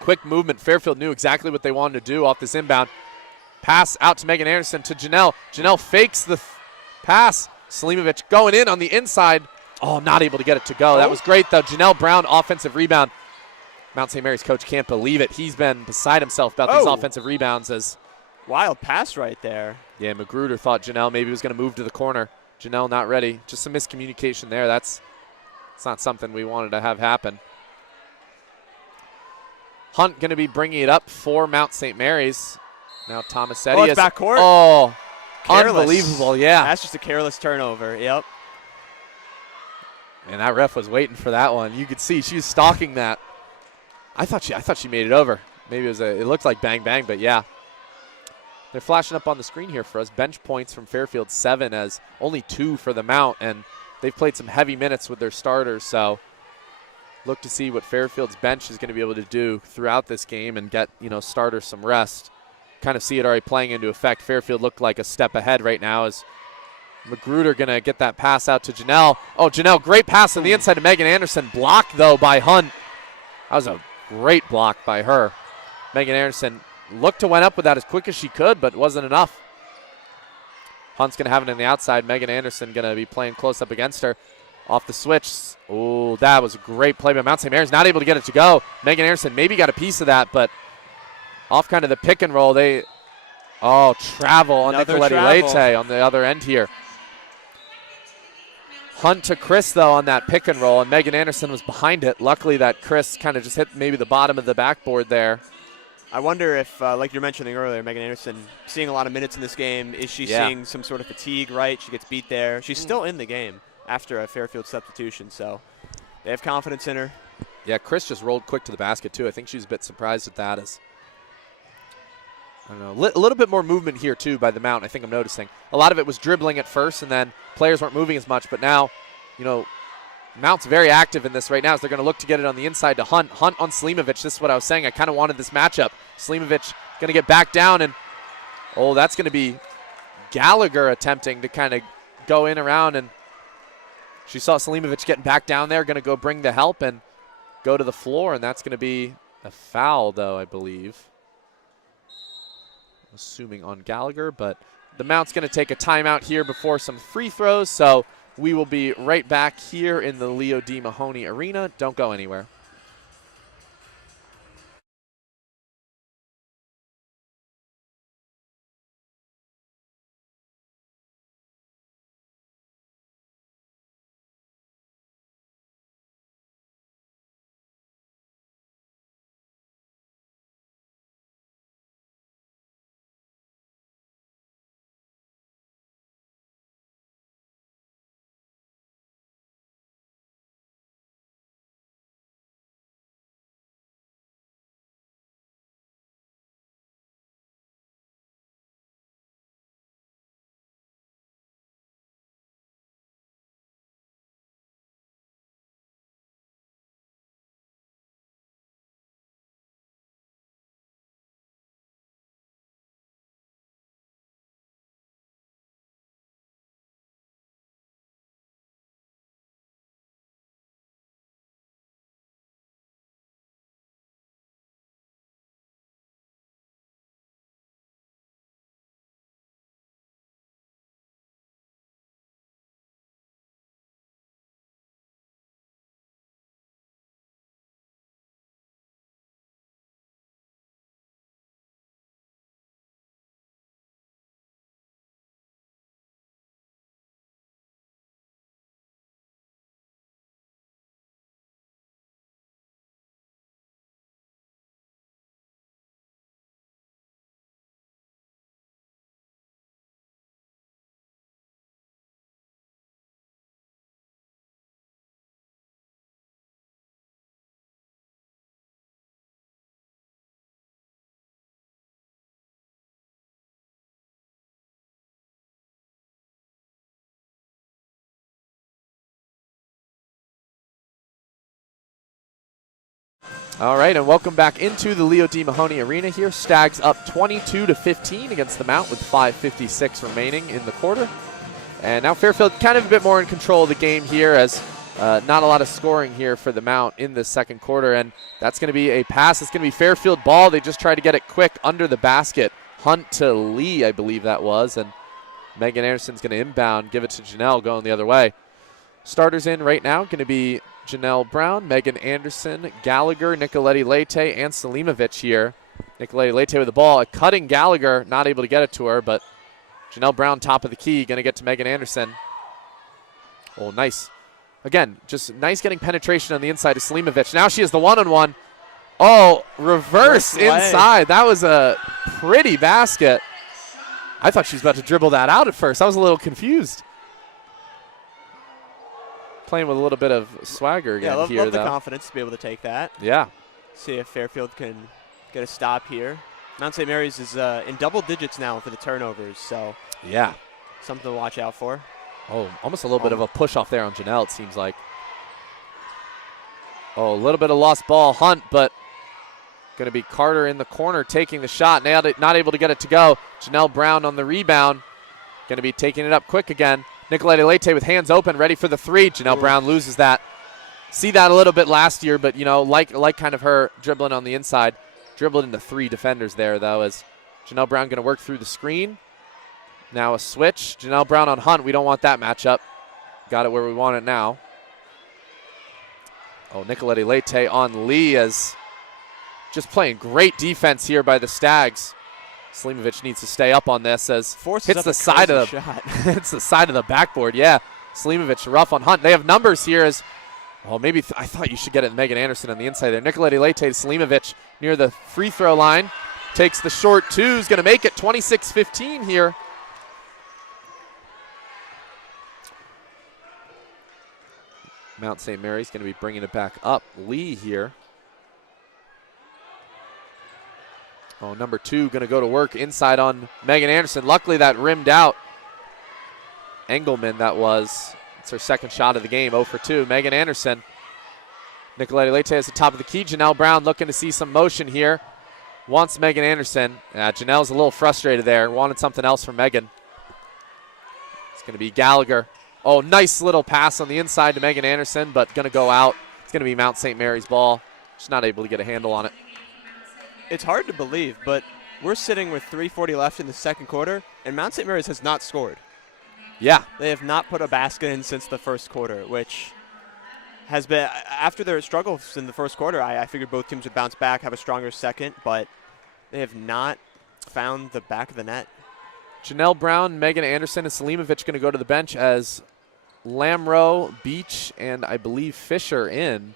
Quick movement. Fairfield knew exactly what they wanted to do off this inbound. Pass out to Megan Anderson to Janelle. Janelle fakes the pass. Selimovic going in on the inside. Oh, not able to get it to go. That was great, though. Janelle Brown, offensive rebound. Mount St. Mary's coach can't believe it. He's been beside himself about these offensive rebounds. As wild pass right there. Yeah, Magruder thought Janelle maybe was going to move to the corner. Janelle not ready. Just some miscommunication there. It's not something we wanted to have happen. Hunt going to be bringing it up for Mount St. Mary's. Now Tomasetti is backcourt. Oh, careless. Unbelievable, yeah. That's just a careless turnover, yep. And that ref was waiting for that one. You could see she was stalking that. I thought she made it over. Maybe it looked like bang bang, but yeah. They're flashing up on the screen here for us. Bench points from Fairfield 7 as only 2 for the Mount, and they've played some heavy minutes with their starters, so look to see what Fairfield's bench is going to be able to do throughout this game and get, starters some rest. Kind of see it already playing into effect. Fairfield looked like a step ahead right now as Magruder going to get that pass out to Janelle. Oh, Janelle, great pass on the inside to Megan Anderson. Blocked, though, by Hunt. That was a great block by her. Megan Anderson looked to went up with that as quick as she could, but wasn't enough. Hunt's going to have it on the outside. Megan Anderson going to be playing close up against her. Off the switch. Oh, that was a great play by Mount St. Mary's. Not able to get it to go. Megan Anderson maybe got a piece of that, but off kind of the pick and roll. Travel on Nicolette Leite on the other end here. Hunt to Chris, though, on that pick and roll, and Megan Anderson was behind it. Luckily, that Chris kind of just hit maybe the bottom of the backboard there. I wonder if, like you were mentioning earlier, Megan Anderson seeing a lot of minutes in this game. Is she seeing some sort of fatigue, right? She gets beat there. She's still in the game after a Fairfield substitution, so they have confidence in her. Yeah, Chris just rolled quick to the basket, too. I think she was a bit surprised at that. I don't know, a little bit more movement here, too, by the Mount, I think I'm noticing. A lot of it was dribbling at first, and then players weren't moving as much. But now, Mount's very active in this right now, so they're going to look to get it on the inside to Hunt. Hunt on Selimovic. This is what I was saying. I kind of wanted this matchup. Selimovic going to get back down, and, that's going to be Gallagher attempting to kind of go in around. And she saw Selimovic getting back down there, going to go bring the help and go to the floor, and that's going to be a foul, though, I believe. Assuming on Gallagher, but the Mount's going to take a timeout here before some free throws, so we will be right back here in the Leo D. Mahoney Arena. Don't go anywhere. All right, and welcome back into the Leo D. Mahoney Arena here. Stags up 22-15 against the Mount with 5:56 remaining in the quarter. And now Fairfield kind of a bit more in control of the game here, as not a lot of scoring here for the Mount in the second quarter. And that's going to be a pass. It's going to be Fairfield ball. They just tried to get it quick under the basket. Hunt to Lee, I believe that was. And Megan Anderson's going to inbound, give it to Janelle going the other way. Starters in right now going to be Janelle Brown, Megan Anderson, Gallagher, Nicoletti Leite, and Selimovic here. Nicoletti Leite with the ball. A cutting Gallagher, not able to get it to her, but Janelle Brown top of the key, going to get to Megan Anderson. Oh, nice. Again, just nice getting penetration on the inside of Selimovic. Now she has the one-on-one. Oh, reverse inside. That was a pretty basket. I thought she was about to dribble that out at first. I was a little confused. Playing with a little bit of swagger again love here, the confidence to be able to take that. Yeah. See if Fairfield can get a stop here. Mount St. Mary's is in double digits now for the turnovers, so yeah, something to watch out for. Oh, almost a little bit of a push off there on Janelle, it seems like. Oh, a little bit of lost ball. Hunt, but going to be Carter in the corner taking the shot. Not able to get it to go. Janelle Brown on the rebound. Going to be taking it up quick again. Nicoletti Leite with hands open, ready for the three. Janelle Brown loses that. See that a little bit last year, but, you know, like kind of her dribbling on the inside. Dribbled into three defenders there, though, as Janelle Brown going to work through the screen. Now a switch. Janelle Brown on Hunt. We don't want that matchup. Got it where we want it now. Oh, Nicoletti Leite on Lee, as just playing great defense here by the Stags. Selimovic needs to stay up on this, as hits the side of the hits the side of the backboard. Yeah, Selimovic rough on Hunt. They have numbers here, as maybe I thought you should get it Megan Anderson on the inside there. Nicoletti Leite to Selimovic near the free throw line. Takes the short two, is going to make it 26-15 here. Mount St. Mary's going to be bringing it back up. Lee here. Oh, number two going to go to work inside on Megan Anderson. Luckily that rimmed out. Engelman, that was. It's her second shot of the game, 0 for 2. Megan Anderson. Nicoletti Leite is the top of the key. Janelle Brown looking to see some motion here. Wants Megan Anderson. Janelle's a little frustrated there. Wanted something else from Megan. It's going to be Gallagher. Oh, nice little pass on the inside to Megan Anderson, but going to go out. It's going to be Mount St. Mary's ball. Just not able to get a handle on it. It's hard to believe, but we're sitting with 3:40 left in the second quarter, and Mount St. Mary's has not scored. Yeah. They have not put a basket in since the first quarter, which has been, after their struggles in the first quarter, I figured both teams would bounce back, have a stronger second, but they have not found the back of the net. Janelle Brown, Megan Anderson, and Selimovic going to go to the bench as Lamro, Beach, and I believe Fisher in.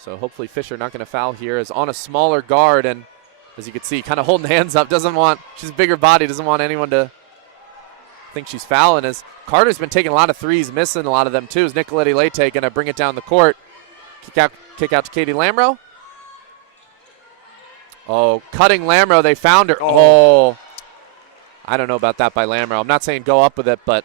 So hopefully Fisher not going to foul here, as on a smaller guard, and as you can see, kind of holding hands up, she's a bigger body, doesn't want anyone to think she's fouling, as Carter's been taking a lot of threes, missing a lot of them too, as Nicoletti Leite going to bring it down the court. Kick out to Katie Lamro. Oh, cutting Lamro, they found her. Oh, I don't know about that by Lamro. I'm not saying go up with it, but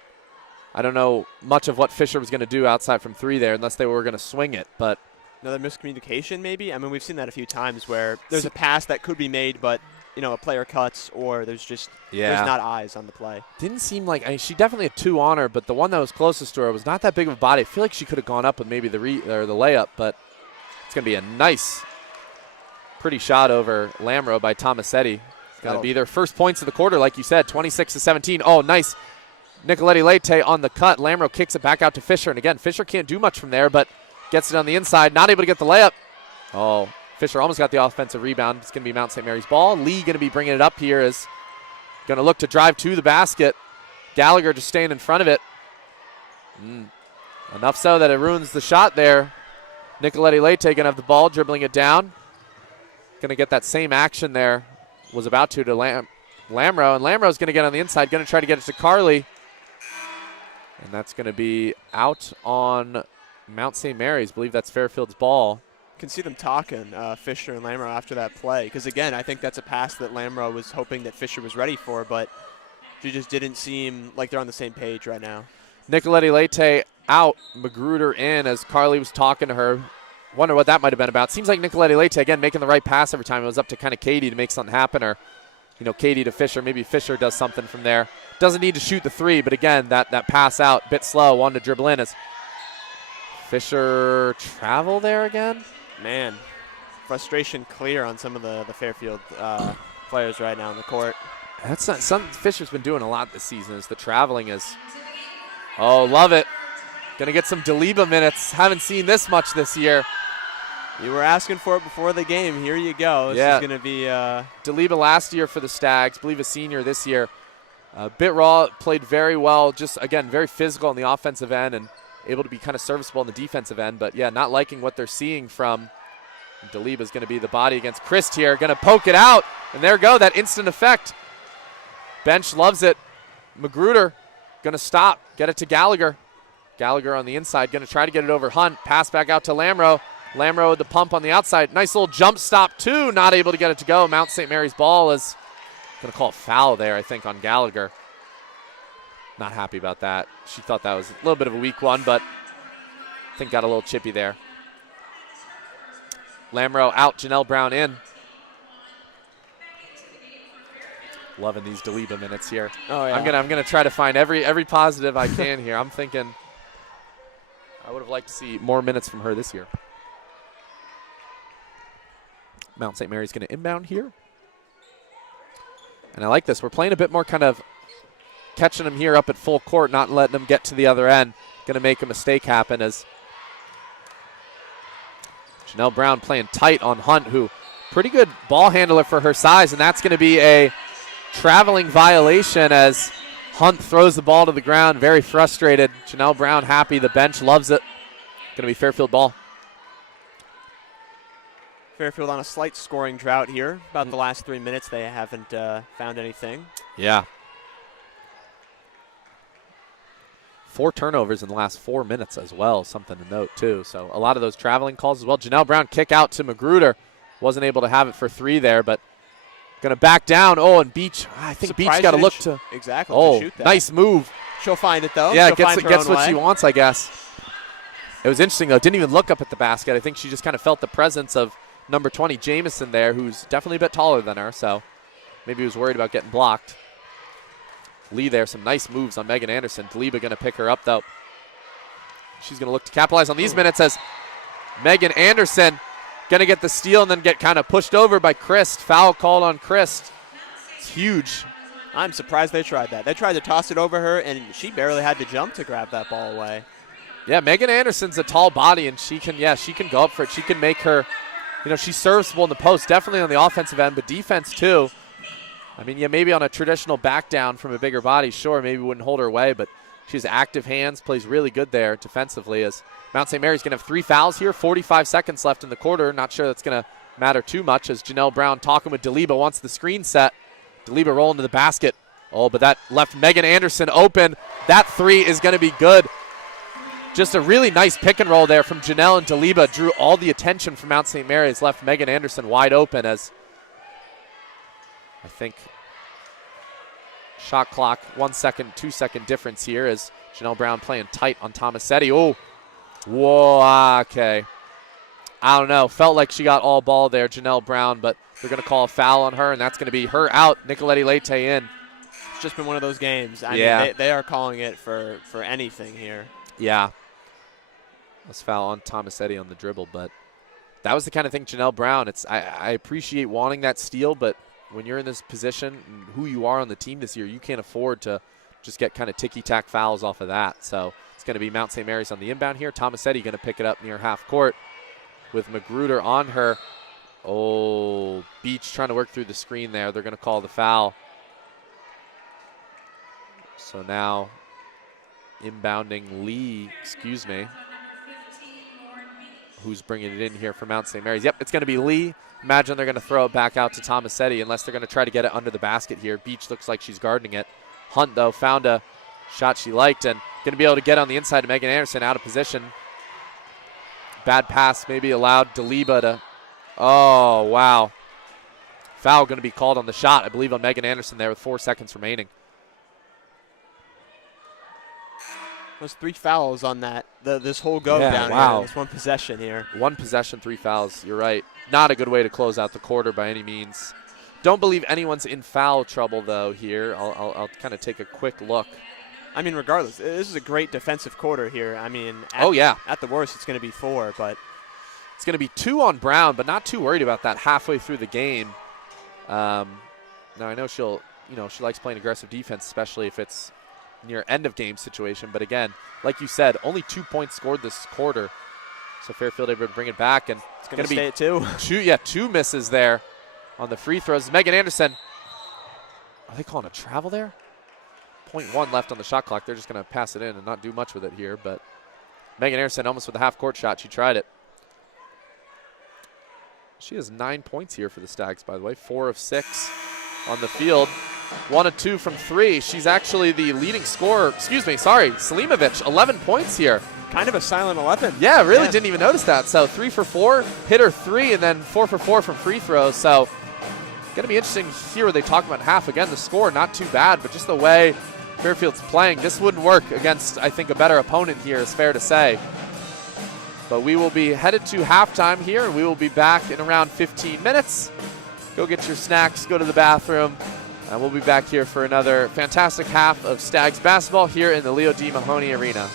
I don't know much of what Fisher was going to do outside from three there, unless they were going to swing it, but another miscommunication maybe? I mean, we've seen that a few times where there's a pass that could be made, but, you know, a player cuts, or there's not eyes on the play. Didn't seem like, she definitely had two on her, but the one that was closest to her was not that big of a body. I feel like she could have gone up with maybe the layup, but it's going to be a nice, pretty shot over Lamro by Tomasetti. It's going to be their first points of the quarter, like you said, 26-17. Oh, nice. Nicoletti Leite on the cut. Lamro kicks it back out to Fisher, and again, Fisher can't do much from there, but gets it on the inside, not able to get the layup. Oh, Fisher almost got the offensive rebound. It's going to be Mount St. Mary's ball. Lee going to be bringing it up here, is going to look to drive to the basket. Gallagher just staying in front of it. Enough so that it ruins the shot there. Nicoletti Leite going to have the ball, dribbling it down. Going to get that same action there. Was about to Lamro, and Lamro's going to get on the inside, going to try to get it to Carly. And that's going to be out on Mount St. Mary's. I believe that's Fairfield's ball. Can see them talking, Fisher and Lamro, after that play, because again, I think that's a pass that Lamro was hoping that Fisher was ready for, but she just didn't seem like they're on the same page right now. Nicoletti Leite out, Magruder in, as Carly was talking to her. wonder what that might have been about. Seems like Nicoletti Leite, again, making the right pass every time. It was up to kind of Katie to make something happen, or, Katie to Fisher. Maybe Fisher does something from there. Doesn't need to shoot the three, but again, that pass out, bit slow, wanted to dribble in as Fisher travel there again. Man, frustration clear on some of the Fairfield players right now in the court. That's not something Fisher's been doing a lot this season, is the traveling is, love it. Going to get some Daliba minutes. Haven't seen this much this year. You were asking for it before the game. Here you go. This is going to be Daliba last year for the Stags, I believe a senior this year. Bit raw, played very well, just, again, very physical on the offensive end and able to be kind of serviceable on the defensive end. But, yeah, not liking what they're seeing from Daliba's going to be the body against Christ here. Going to poke it out, and there go, that instant effect. Bench loves it. Magruder going to stop, get it to Gallagher. Gallagher on the inside, going to try to get it over Hunt. Pass back out to Lamro. Lamro with the pump on the outside. Nice little jump stop, too. Not able to get it to go. Mount St. Mary's ball is going to call it foul there, I think, on Gallagher. Not happy about that. She thought that was a little bit of a weak one, but I think got a little chippy there. Lamro out, Janelle Brown in. Loving these Daliba minutes here. Oh, yeah. I'm gonna try to find every positive I can here. I'm thinking I would have liked to see more minutes from her this year. Mount St. Mary's going to inbound here. And I like this. We're playing a bit more kind of catching them here up at full court, not letting them get to the other end. Going to make a mistake happen as Janelle Brown playing tight on Hunt, who pretty good ball handler for her size, and that's going to be a traveling violation as Hunt throws the ball to the ground, very frustrated. Janelle Brown happy. The bench loves it. Going to be Fairfield ball. Fairfield on a slight scoring drought here. About the last 3 minutes, they haven't found anything. Yeah. 4 turnovers in the last 4 minutes as well, something to note too. So a lot of those traveling calls as well. Janelle Brown kick out to Magruder. Wasn't able to have it for 3 there, but going to back down. Oh, and Beach, I think Beach got to look to. Exactly. Oh, to shoot that. nice move. She'll find it, though. Yeah, She'll gets what she wants, I guess. It was interesting, though. Didn't even look up at the basket. I think she just kind of felt the presence of number 20, Jamison, there, who's definitely a bit taller than her, so maybe he was worried about getting blocked. Lee there, some nice moves on Megan Anderson. Daliba going to pick her up, though. She's going to look to capitalize on these minutes as Megan Anderson going to get the steal and then get kind of pushed over by Christ. Foul called on Christ. It's huge. I'm surprised they tried that. They tried to toss it over her, and she barely had to jump to grab that ball away. Yeah, Megan Anderson's a tall body, and she can go up for it. She can make her, she's serviceable in the post, definitely on the offensive end, but defense too. I mean, yeah, maybe on a traditional back down from a bigger body, sure, maybe wouldn't hold her away, but she has active hands, plays really good there defensively as Mount St. Mary's going to have 3 fouls here, 45 seconds left in the quarter. Not sure that's going to matter too much as Janelle Brown talking with Daliba, wants the screen set. Daliba rolling to the basket. Oh, but that left Megan Anderson open. That 3 is going to be good. Just a really nice pick and roll there from Janelle and Daliba. Drew all the attention from Mount St. Mary's. Left Megan Anderson wide open as I think shot clock 1 second, 2 second difference here as Janelle Brown playing tight on Tomasetti. Oh, whoa, okay. I don't know. Felt like she got all ball there, Janelle Brown, but they're going to call a foul on her, and that's going to be her out. Nicoletti Leite in. It's just been one of those games. I mean, they are calling it for anything here. Yeah. Let's foul on Tomasetti on the dribble, but that was the kind of thing Janelle Brown, I appreciate wanting that steal, but when you're in this position and who you are on the team this year, you can't afford to just get kind of ticky-tack fouls off of that. So it's going to be Mount St. Mary's on the inbound here. Tomasetti going to pick it up near half court with Magruder on her. Oh, Beach trying to work through the screen there. They're going to call the foul. So now inbounding Lee, who's bringing it in here for Mount St. Mary's. Yep, it's going to be Lee. Imagine they're going to throw it back out to Tomasetti unless they're going to try to get it under the basket here. Beach looks like she's guarding it. Hunt, though, found a shot she liked and going to be able to get on the inside to Megan Anderson out of position. Bad pass maybe allowed Daliba to, oh, wow. Foul going to be called on the shot, I believe, on Megan Anderson there with 4 seconds remaining. Those 3 fouls on that, this whole go Yeah, down wow. here. This one possession here. 1 possession, 3 fouls. You're right. Not a good way to close out the quarter by any means. Don't believe anyone's in foul trouble, though, here. I'll kind of take a quick look. I mean, regardless, this is a great defensive quarter here. I mean, at the worst, it's going to be 4, but it's going to be 2 on Brown, but not too worried about that halfway through the game. Now I know she likes playing aggressive defense, especially if it's near end of game situation. But again, like you said, only 2 points scored this quarter, so Fairfield able to bring it back, and it's going to stay at 2. 2 misses there on the free throws. Megan Anderson, are they calling a travel there? 0.1 left on the shot clock. They're just going to pass it in and not do much with it here. But Megan Anderson almost with a half-court shot. She tried it. She has 9 points here for the Stags, by the way. 4 of 6 on the field. 1 of 2 from 3. She's actually the leading scorer. Selimovic, 11 points here. Kind of a silent 11. Yeah, really didn't even notice that. So 3 for 4, hit her 3, and then 4 for 4 from free throws. So going to be interesting here where they talk about half. Again, the score not too bad, but just the way Fairfield's playing, this wouldn't work against, I think, a better opponent here, is fair to say. But we will be headed to halftime here, and we will be back in around 15 minutes. Go get your snacks, go to the bathroom, and we'll be back here for another fantastic half of Stags basketball here in the Leo D. Mahoney Arena.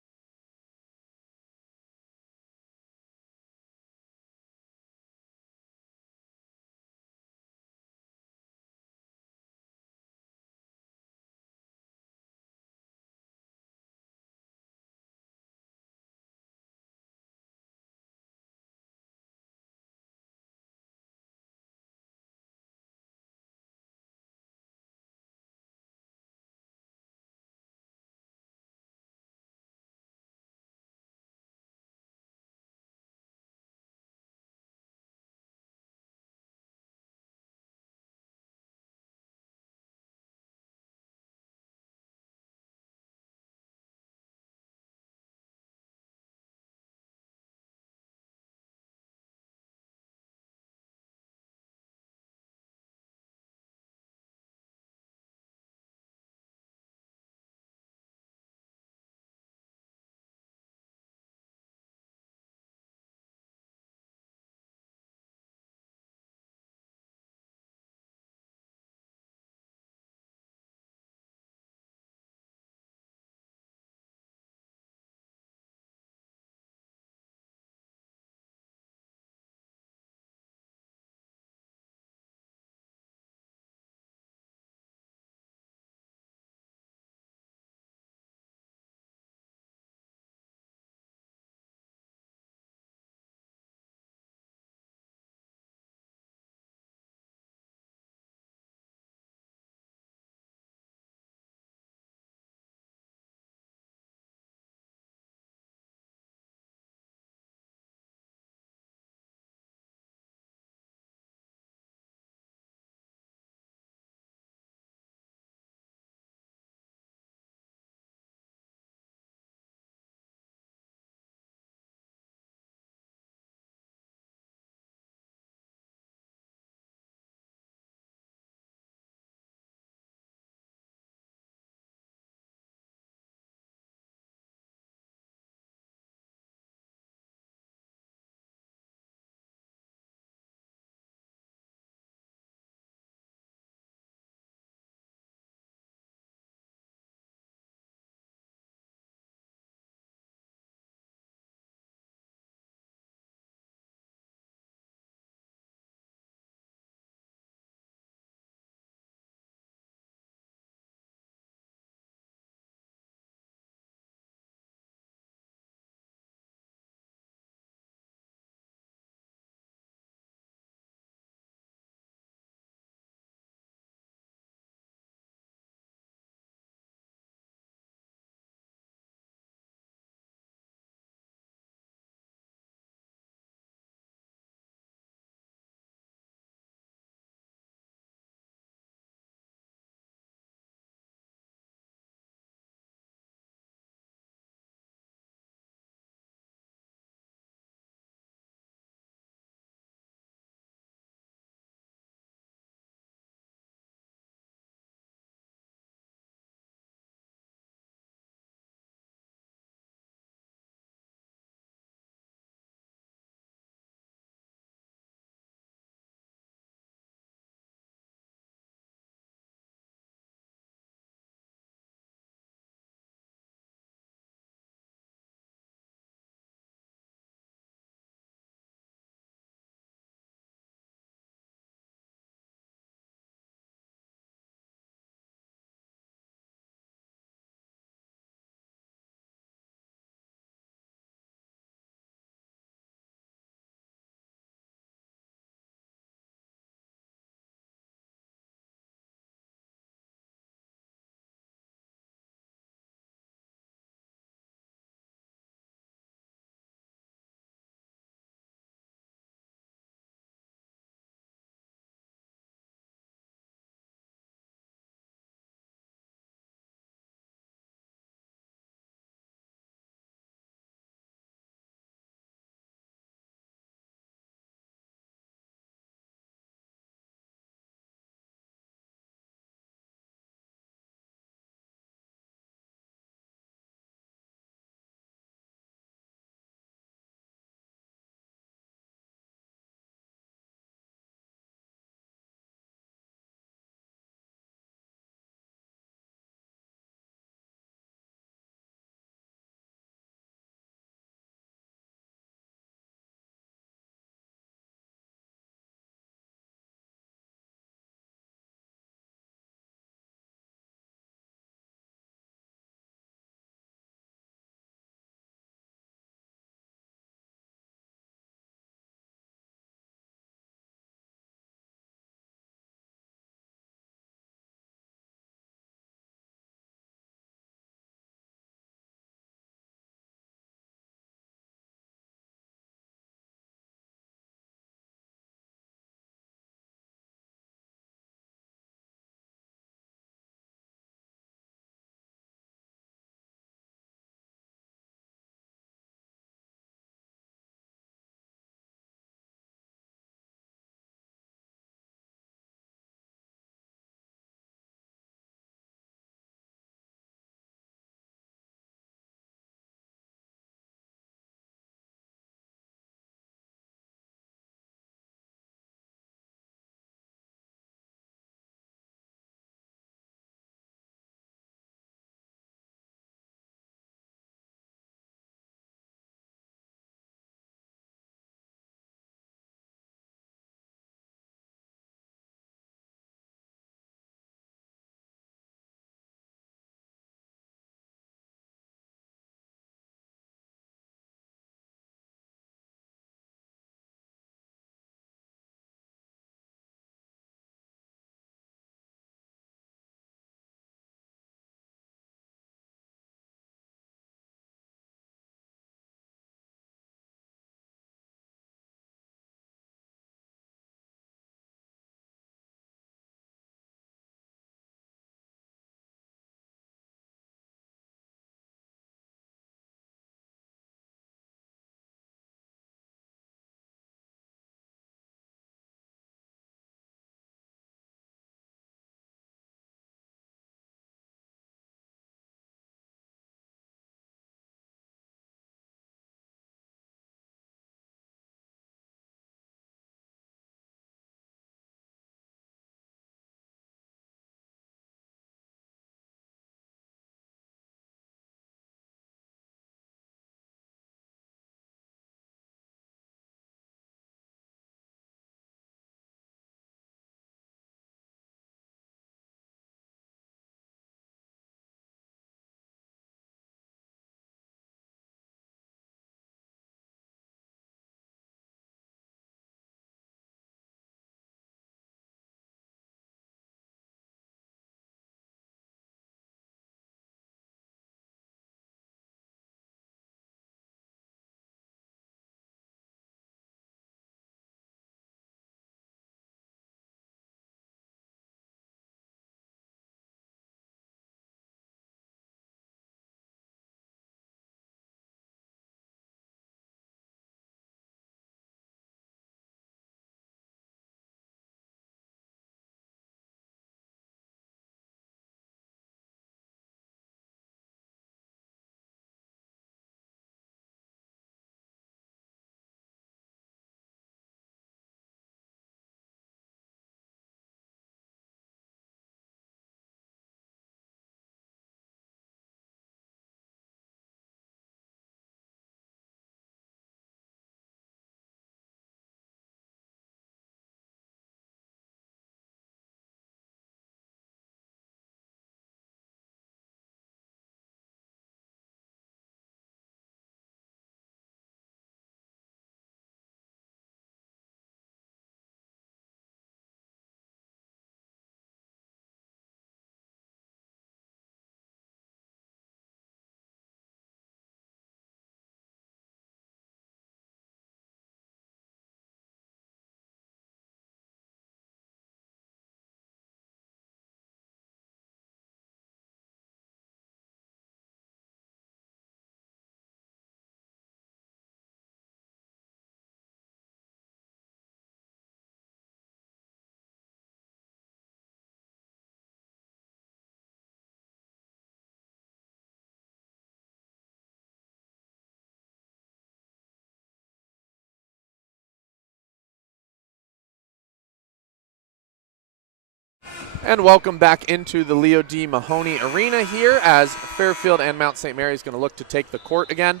And welcome back into the Leo D. Mahoney Arena here as Fairfield and Mount St. Mary's going to look to take the court again.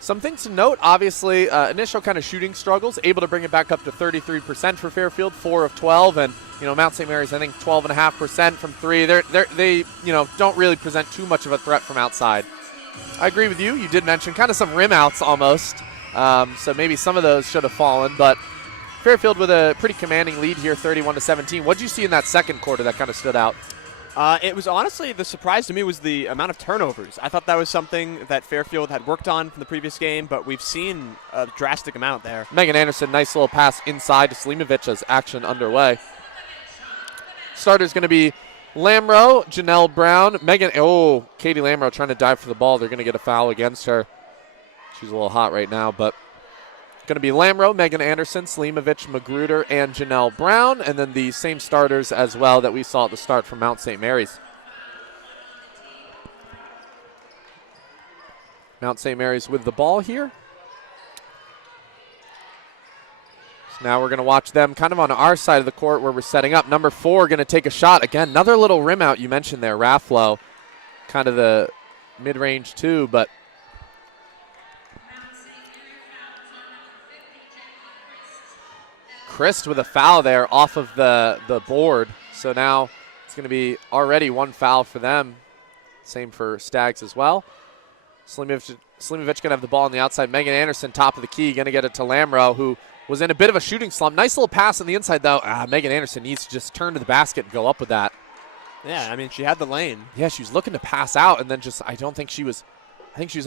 Some things to note, obviously, initial kind of shooting struggles, able to bring it back up to 33% for Fairfield, 4 of 12, and Mount St. Mary's, I think, 12.5% from 3. They don't really present too much of a threat from outside. I agree with you. You did mention kind of some rim outs almost, so maybe some of those should have fallen, but Fairfield with a pretty commanding lead here, 31-17. What did you see in that second quarter that kind of stood out? It was honestly, the surprise to me was the amount of turnovers. I thought that was something that Fairfield had worked on from the previous game, but we've seen a drastic amount there. Megan Anderson, nice little pass inside to Slimovic as action underway. Starter's going to be Lamro, Janelle Brown, Katie Lamro trying to dive for the ball. They're going to get a foul against her. She's a little hot right now, but going to be Lamro, Megan Anderson, Slimovic, Magruder, and Janelle Brown, and then the same starters as well that we saw at the start from Mount St. Mary's. Mount St. Mary's with the ball here. So now we're going to watch them kind of on our side of the court where we're setting up. Number 4 going to take a shot. Again, another little rim out you mentioned there, Rafflo. Kind of the mid-range too, but Christ with a foul there off of the board. So now it's going to be already 1 foul for them. Same for Stags as well. Slimovic going to have the ball on the outside. Megan Anderson, top of the key, going to get it to Lamro, who was in a bit of a shooting slump. Nice little pass on the inside, though. Megan Anderson needs to just turn to the basket and go up with that. Yeah, I mean, she had the lane. Yeah, she was looking to pass out, and then I think she was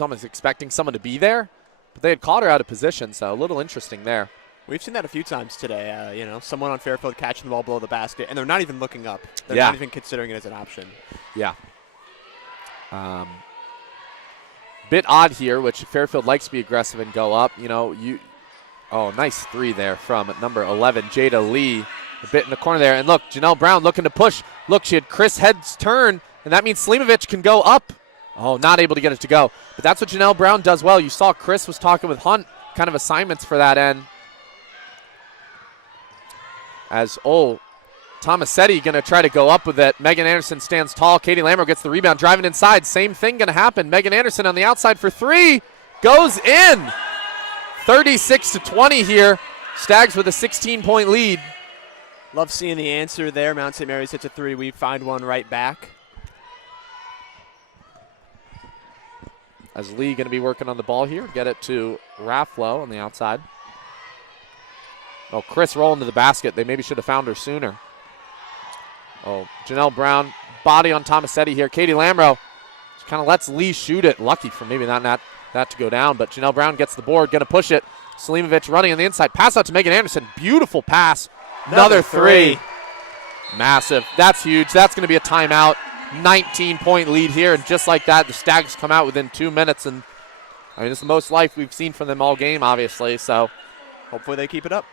almost expecting someone to be there. But they had caught her out of position, so a little interesting there. We've seen that a few times today. Someone on Fairfield catching the ball below the basket, and they're not even looking up. They're not even considering it as an option. Yeah. Bit odd here, which Fairfield likes to be aggressive and go up. Nice 3 there from number 11, Jada Lee. A bit in the corner there. And look, Janelle Brown looking to push. Look, she had Chris Head's turn, and that means Slimovic can go up. Oh, not able to get it to go. But that's what Janelle Brown does well. You saw Chris was talking with Hunt, kind of assignments for that end. As Tomasetti going to try to go up with it. Megan Anderson stands tall. Katie Lamro gets the rebound, driving inside. Same thing going to happen. Megan Anderson on the outside for 3. Goes in. 36-20 here. Stags with a 16-point lead. Love seeing the answer there. Mount St. Mary's hits a 3. We find one right back. As Lee going to be working on the ball here. Get it to Rafflo on the outside. Oh, Chris rolling to the basket. They maybe should have found her sooner. Oh, Janelle Brown, body on Tomasetti here. Katie Lamro just kind of lets Lee shoot it. Lucky for maybe not that to go down, but Janelle Brown gets the board, going to push it. Slimovic running on the inside. Pass out to Megan Anderson. Beautiful pass. Another 3. Massive. That's huge. That's going to be a timeout. 19-point lead here, and just like that, the Stags come out within 2 minutes, and it's the most life we've seen from them all game, obviously, so hopefully they keep it up.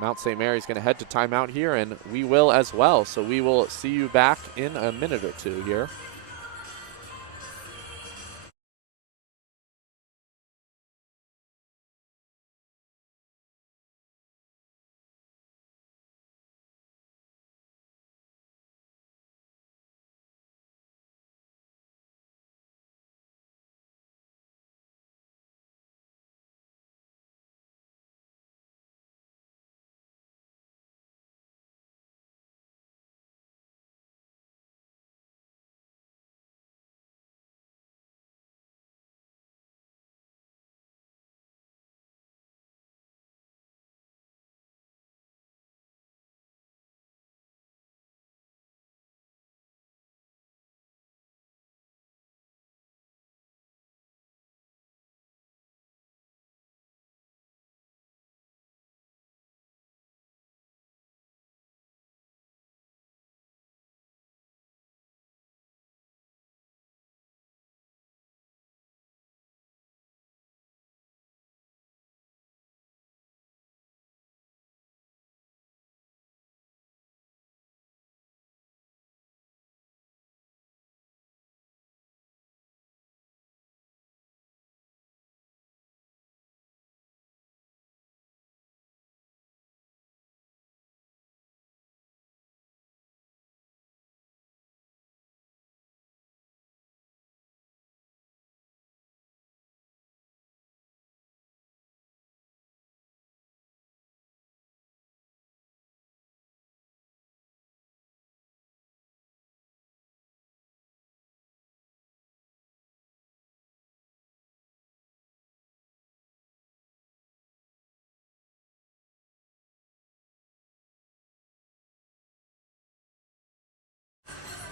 Mount St. Mary's going to head to timeout here, and we will as well. So we will see you back in a minute or two here.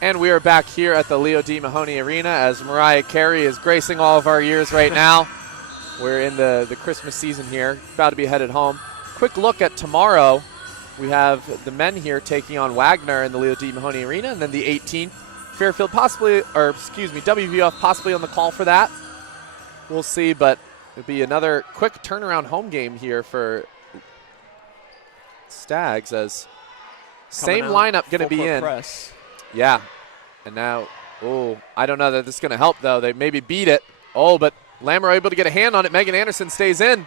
And we are back here at the Leo D. Mahoney Arena as Mariah Carey is gracing all of our ears right now. We're in the Christmas season here, about to be headed home. Quick look at tomorrow. We have the men here taking on Wagner in the Leo D. Mahoney Arena, and then the 18th, Fairfield WVOF possibly on the call for that. We'll see, but it'll be another quick turnaround home game here for Stags as same lineup going to be in. Press. Yeah, and now, I don't know that this is going to help, though. They maybe beat it. But Lammer able to get a hand on it. Megan Anderson stays in.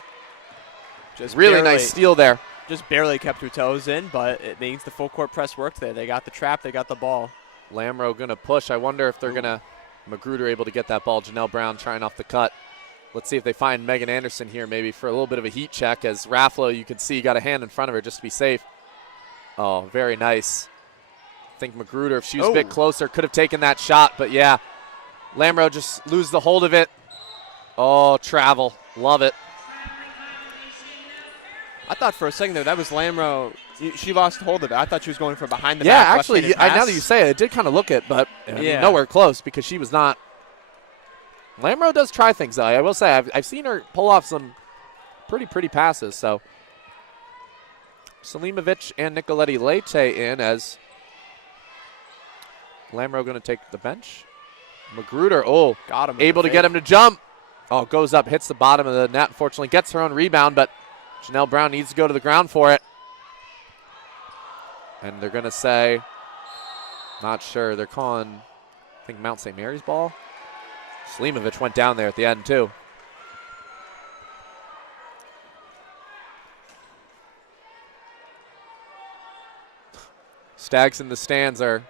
Just really nice steal there. Just barely kept her toes in, but it means the full court press worked there. They got the trap, they got the ball. Lamro going to push. I wonder if they're going to, Magruder able to get that ball. Janelle Brown trying off the cut. Let's see if they find Megan Anderson here maybe for a little bit of a heat check, as Raffalo, you can see, got a hand in front of her just to be safe. Oh, very nice. I think Magruder, if she was a bit closer, could have taken that shot, but yeah. Lamro just lose the hold of it. Oh, travel. Love it. I thought for a second there that was Lamro. She lost hold of it. I thought she was going from behind the back. Yeah, actually, now that you say it, it did kind of look it, but I mean, nowhere close because she was not. Lamro does try things, though. I will say, I've seen her pull off some pretty passes. So, Selimovic and Nicoletti Leite in as Lamro going to take the bench. Magruder, got him. Able to get him to jump. Goes up, hits the bottom of the net. Unfortunately, gets her own rebound, but Janelle Brown needs to go to the ground for it. And they're going to say, not sure. They're calling, I think, Mount St. Mary's ball. Selimovic went down there at the end, too. Stags in the stands are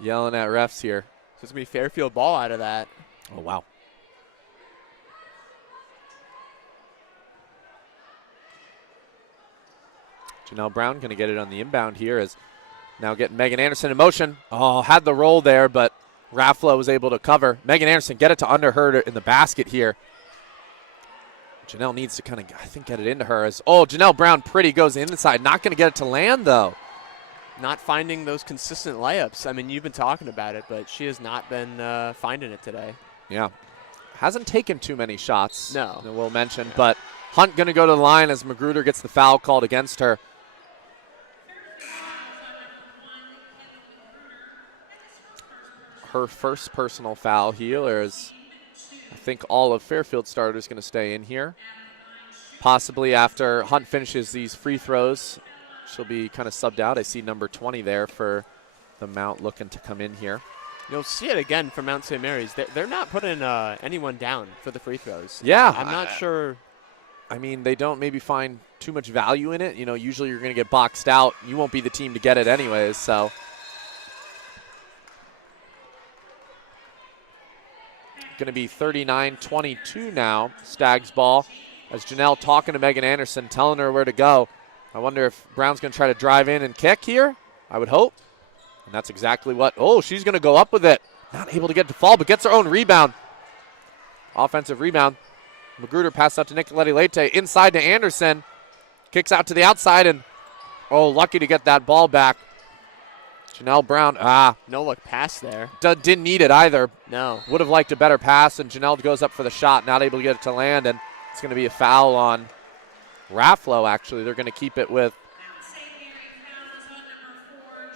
yelling at refs here. So it's going to be Fairfield ball out of that. Oh, wow. Janelle Brown going to get it on the inbound here as now getting Megan Anderson in motion. Had the roll there, but Raffalo was able to cover. Megan Anderson get it to under her in the basket here. Janelle needs to kind of, I think, get it into her as, Janelle Brown goes inside. Not going to get it to land, though. Not finding those consistent layups. I mean, you've been talking about it, but she has not been finding it today. Yeah. Hasn't taken too many shots. No. We'll mention, but Hunt going to go to the line as Magruder gets the foul called against her. Her first personal foul here, as I think all of Fairfield starters going to stay in here. Possibly after Hunt finishes these free throws, she'll be kind of subbed out. I see number 20 there for the Mount looking to come in here. You'll see it again from Mount St. Mary's. They're not putting anyone down for the free throws. Yeah. I'm not sure. I mean, they don't maybe find too much value in it. You know, usually you're going to get boxed out. You won't be the team to get it anyways, so. Going to be 39-22 now, Stags ball, as Janelle talking to Megan Anderson, telling her where to go. I wonder if Brown's going to try to drive in and kick here. I would hope. And that's exactly what. She's going to go up with it. Not able to get it to fall, but gets her own rebound. Offensive rebound. Magruder passed out to Nicoletti Leite. Inside to Anderson. Kicks out to the outside, and lucky to get that ball back. Janelle Brown, no look pass there. Didn't need it either. No. Would have liked a better pass, and Janelle goes up for the shot, not able to get it to land, and it's going to be a foul on Raffalo, actually. They're going to keep it with.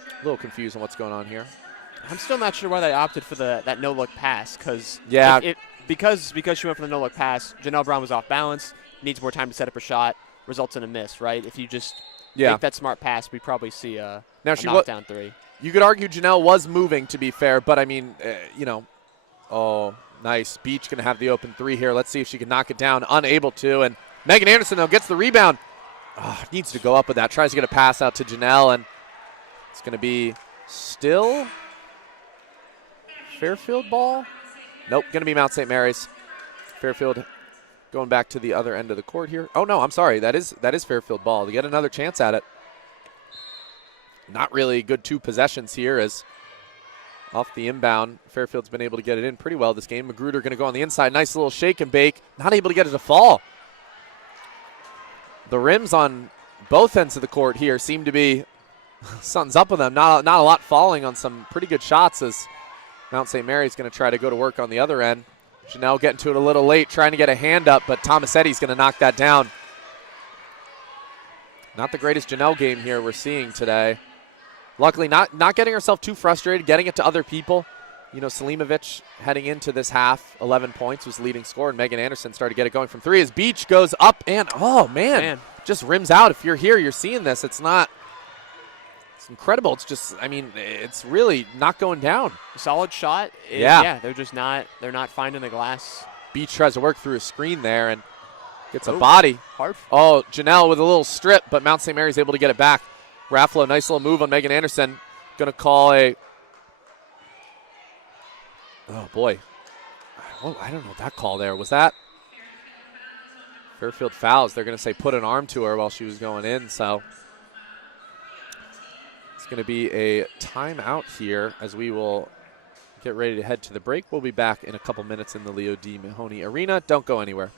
A little confused on what's going on here. I'm still not sure why they opted for that no-look pass, because because she went for the no-look pass, Janelle Brown was off balance, needs more time to set up her shot, results in a miss, right? If you just make that smart pass, we probably see a knockdown three. You could argue Janelle was moving, to be fair, but I mean, nice. Beach going to have the open three here. Let's see if she can knock it down. Unable to, and Megan Anderson, though, gets the rebound. Needs to go up with that. Tries to get a pass out to Janelle, and it's going to be still Fairfield ball? Nope, going to be Mount St. Mary's. Fairfield going back to the other end of the court here. Oh, no, I'm sorry. That is Fairfield ball. They get another chance at it. Not really good two possessions here as off the inbound. Fairfield's been able to get it in pretty well this game. Magruder going to go on the inside. Nice little shake and bake. Not able to get it to fall. The rims on both ends of the court here seem to be something's up with them. Not a lot falling on some pretty good shots as Mount St. Mary's going to try to go to work on the other end. Janelle getting to it a little late, trying to get a hand up, but Tomasetti's going to knock that down. Not the greatest Janelle game here we're seeing today. Luckily, not getting herself too frustrated, getting it to other people. You know, Selimovic heading into this half, 11 points, was leading scorer, and Megan Anderson started to get it going from three as Beach goes up and, oh, man, just rims out. If you're here, you're seeing this. It's incredible. It's just, I mean, it's really not going down. Solid shot. Yeah, they're not finding the glass. Beach tries to work through a screen there and gets a body. Hard. Oh, Janelle with a little strip, but Mount St. Mary's able to get it back. Raffalo, nice little move on Megan Anderson. Going to call a, oh boy. Oh, I don't know what that call there. Was that Fairfield fouls? They're going to say put an arm to her while she was going in, so it's going to be a timeout here as we will get ready to head to the break. We'll be back in a couple minutes in the Leo D. Mahoney Arena. Don't go anywhere.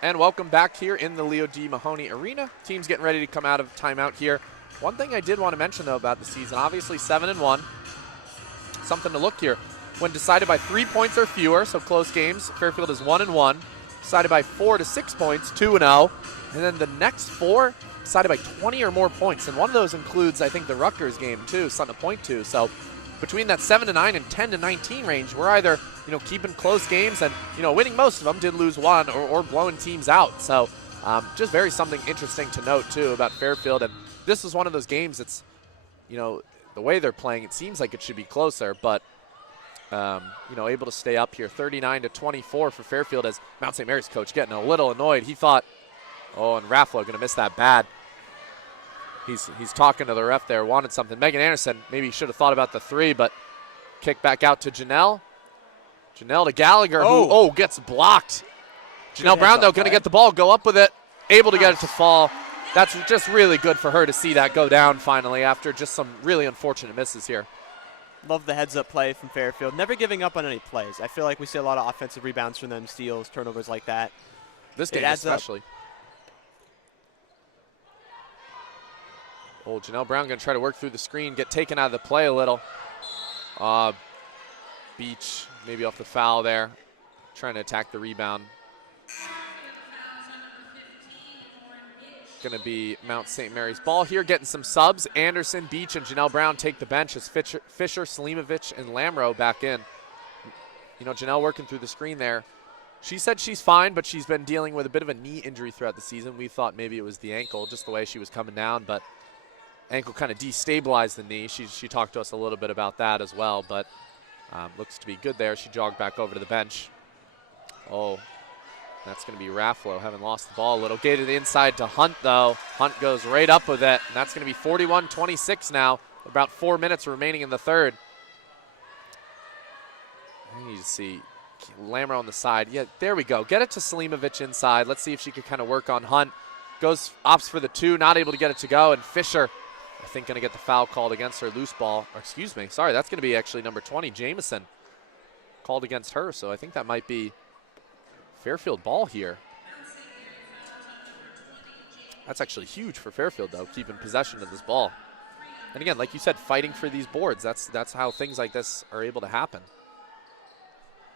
And welcome back here in the Leo D. Mahoney Arena. Team's getting ready to come out of timeout here. One thing I did want to mention, though, about the season, obviously 7-1. Something to look here. When decided by 3 points or fewer, so close games, Fairfield is 1-1. Decided by 4 to 6 points, 2-0. And then the next 4 decided by 20 or more points. And one of those includes, I think, the Rutgers game, too, something to point to. So between that 7-9 and 10-19 range, we're either, you know, keeping close games and, you know, winning most of them, did lose one, or blowing teams out. So just very something interesting to note, too, about Fairfield. And this is one of those games that's, you know, the way they're playing, it seems like it should be closer, but, you know, able to stay up here. 39-24 for Fairfield as Mount St. Mary's coach getting a little annoyed. He thought, oh, and Raffalo going to miss that bad. He's talking to the ref there, wanted something. Megan Anderson maybe should have thought about the three, but kick back out to Janelle. Janelle to Gallagher, who gets blocked. Janelle Brown, though, going to get the ball, go up with it, able to get it to fall. That's just really good for her to see that go down finally after just some really unfortunate misses here. Love the heads-up play from Fairfield. Never giving up on any plays. I feel like we see a lot of offensive rebounds from them, steals, turnovers like that. This game especially. Oh, Janelle Brown going to try to work through the screen, get taken out of the play a little. Beach maybe off the foul there, trying to attack the rebound. Going to be Mount St. Mary's ball here, getting some subs. Anderson, Beach, and Janelle Brown take the bench as Fisher, Selimovic, and Lamro back in. You know, Janelle working through the screen there. She said she's fine, but she's been dealing with a bit of a knee injury throughout the season. We thought maybe it was the ankle, just the way she was coming down, but ankle kind of destabilized the knee. She talked to us a little bit about that as well, but looks to be good there. She jogged back over to the bench. Oh, that's going to be Raffalo, having lost the ball a little. Get to the inside to Hunt, though. Hunt goes right up with it, and that's going to be 41-26 now. About 4 minutes remaining in the third. I need to see Lamro on the side. Yeah, there we go. Get it to Selimovic inside. Let's see if she could kind of work on Hunt. Opts for the 2, not able to get it to go. And Fisher, I think, going to get the foul called against her. Loose ball. Or excuse me. Sorry, that's going to be actually number 20, Jamison, called against her. So I think that might be Fairfield ball here. That's actually huge for Fairfield, though, keeping possession of this ball. And again, like you said, fighting for these boards. That's how things like this are able to happen.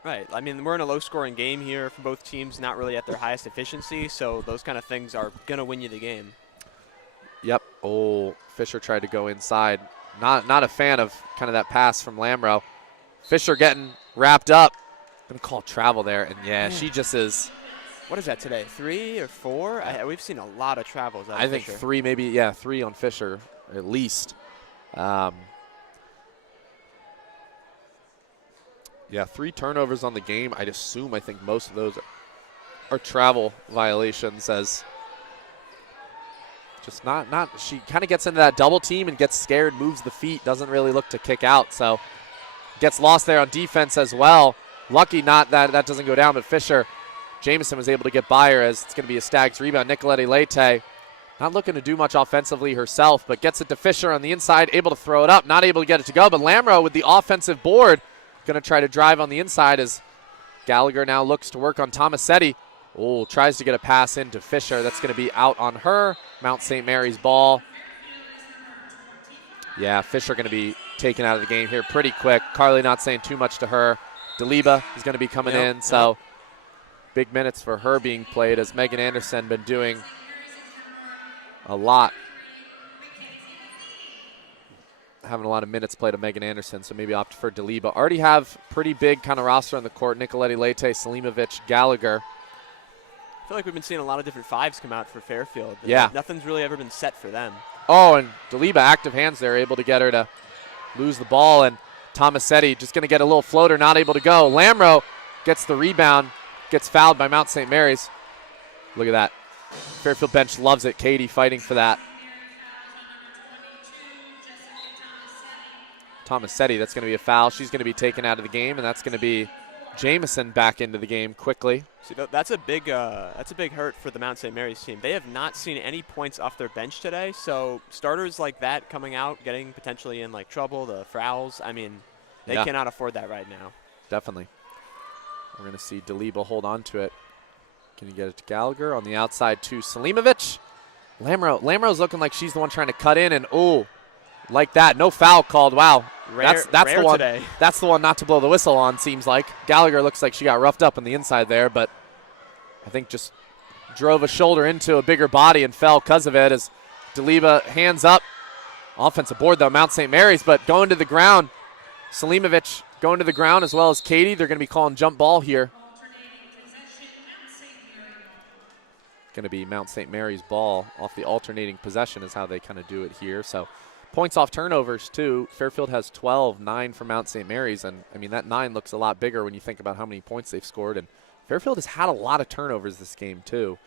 Right. I mean, we're in a low-scoring game here for both teams, not really at their highest efficiency, so those kind of things are going to win you the game. Yep. Oh, Fisher tried to go inside. Not a fan of kind of that pass from Lamro. Fisher getting wrapped up. Going to call travel there, and yeah, she just is. What is that today, 3 or 4? We've seen a lot of travels out of think Fisher. 3, maybe, yeah, 3 on Fisher at least. Yeah, 3 turnovers on the game. I think most of those are travel violations, as just not she kind of gets into that double team and gets scared, moves the feet, doesn't really look to kick out, so gets lost there on defense as well. Lucky not that doesn't go down, but Fisher, Jamison was able to get by her, as it's going to be a Stags rebound. Nicolette Leite not looking to do much offensively herself, but gets it to Fisher on the inside, able to throw it up, not able to get it to go, but Lamro with the offensive board, going to try to drive on the inside as Gallagher now looks to work on Tomasetti. Oh, tries to get a pass into Fisher. That's going to be out on her. Mount St. Mary's ball. Yeah, Fisher going to be taken out of the game here pretty quick. Carly not saying too much to her. Deliba is going to be coming in, so big minutes for her being played, as Megan Anderson been doing a lot. Having a lot of minutes played of Megan Anderson, so maybe opt for Deliba. Already have pretty big kind of roster on the court. Nicolette Leite, Selimovic, Gallagher. I feel like we've been seeing a lot of different 5s come out for Fairfield. Yeah. Nothing's really ever been set for them. Oh, and Deliba, active hands there, able to get her to lose the ball. And Tomasetti just going to get a little floater, not able to go. Lamro gets the rebound, gets fouled by Mount St. Mary's. Look at that. Fairfield bench loves it. Katie fighting for that. Tomasetti, that's going to be a foul. She's going to be taken out of the game, and that's going to be Jamison back into the game quickly. See, that's a big hurt for the Mount St. Mary's team. They have not seen any points off their bench today, so starters like that coming out, getting potentially in like trouble, the fouls, I mean, they cannot afford that right now. Definitely. We're going to see Deliba hold on to it. Can you get it to Gallagher? On the outside to Selimovic. Lamro's looking like she's the one trying to cut in, and like that, no foul called. Wow, that's rare the one. Today. That's the one not to blow the whistle on. Seems like Gallagher looks like she got roughed up on the inside there, but I think just drove a shoulder into a bigger body and fell because of it. As Deliba hands up, offensive board though, Mount St. Mary's, but going to the ground. Selimovic going to the ground as well as Katie. They're going to be calling jump ball here. Going to be Mount St. Mary's ball off the alternating possession is how they kind of do it here. So points off turnovers, too. Fairfield has 12, 9 for Mount St. Mary's. And, I mean, that 9 looks a lot bigger when you think about how many points they've scored. And Fairfield has had a lot of turnovers this game, too.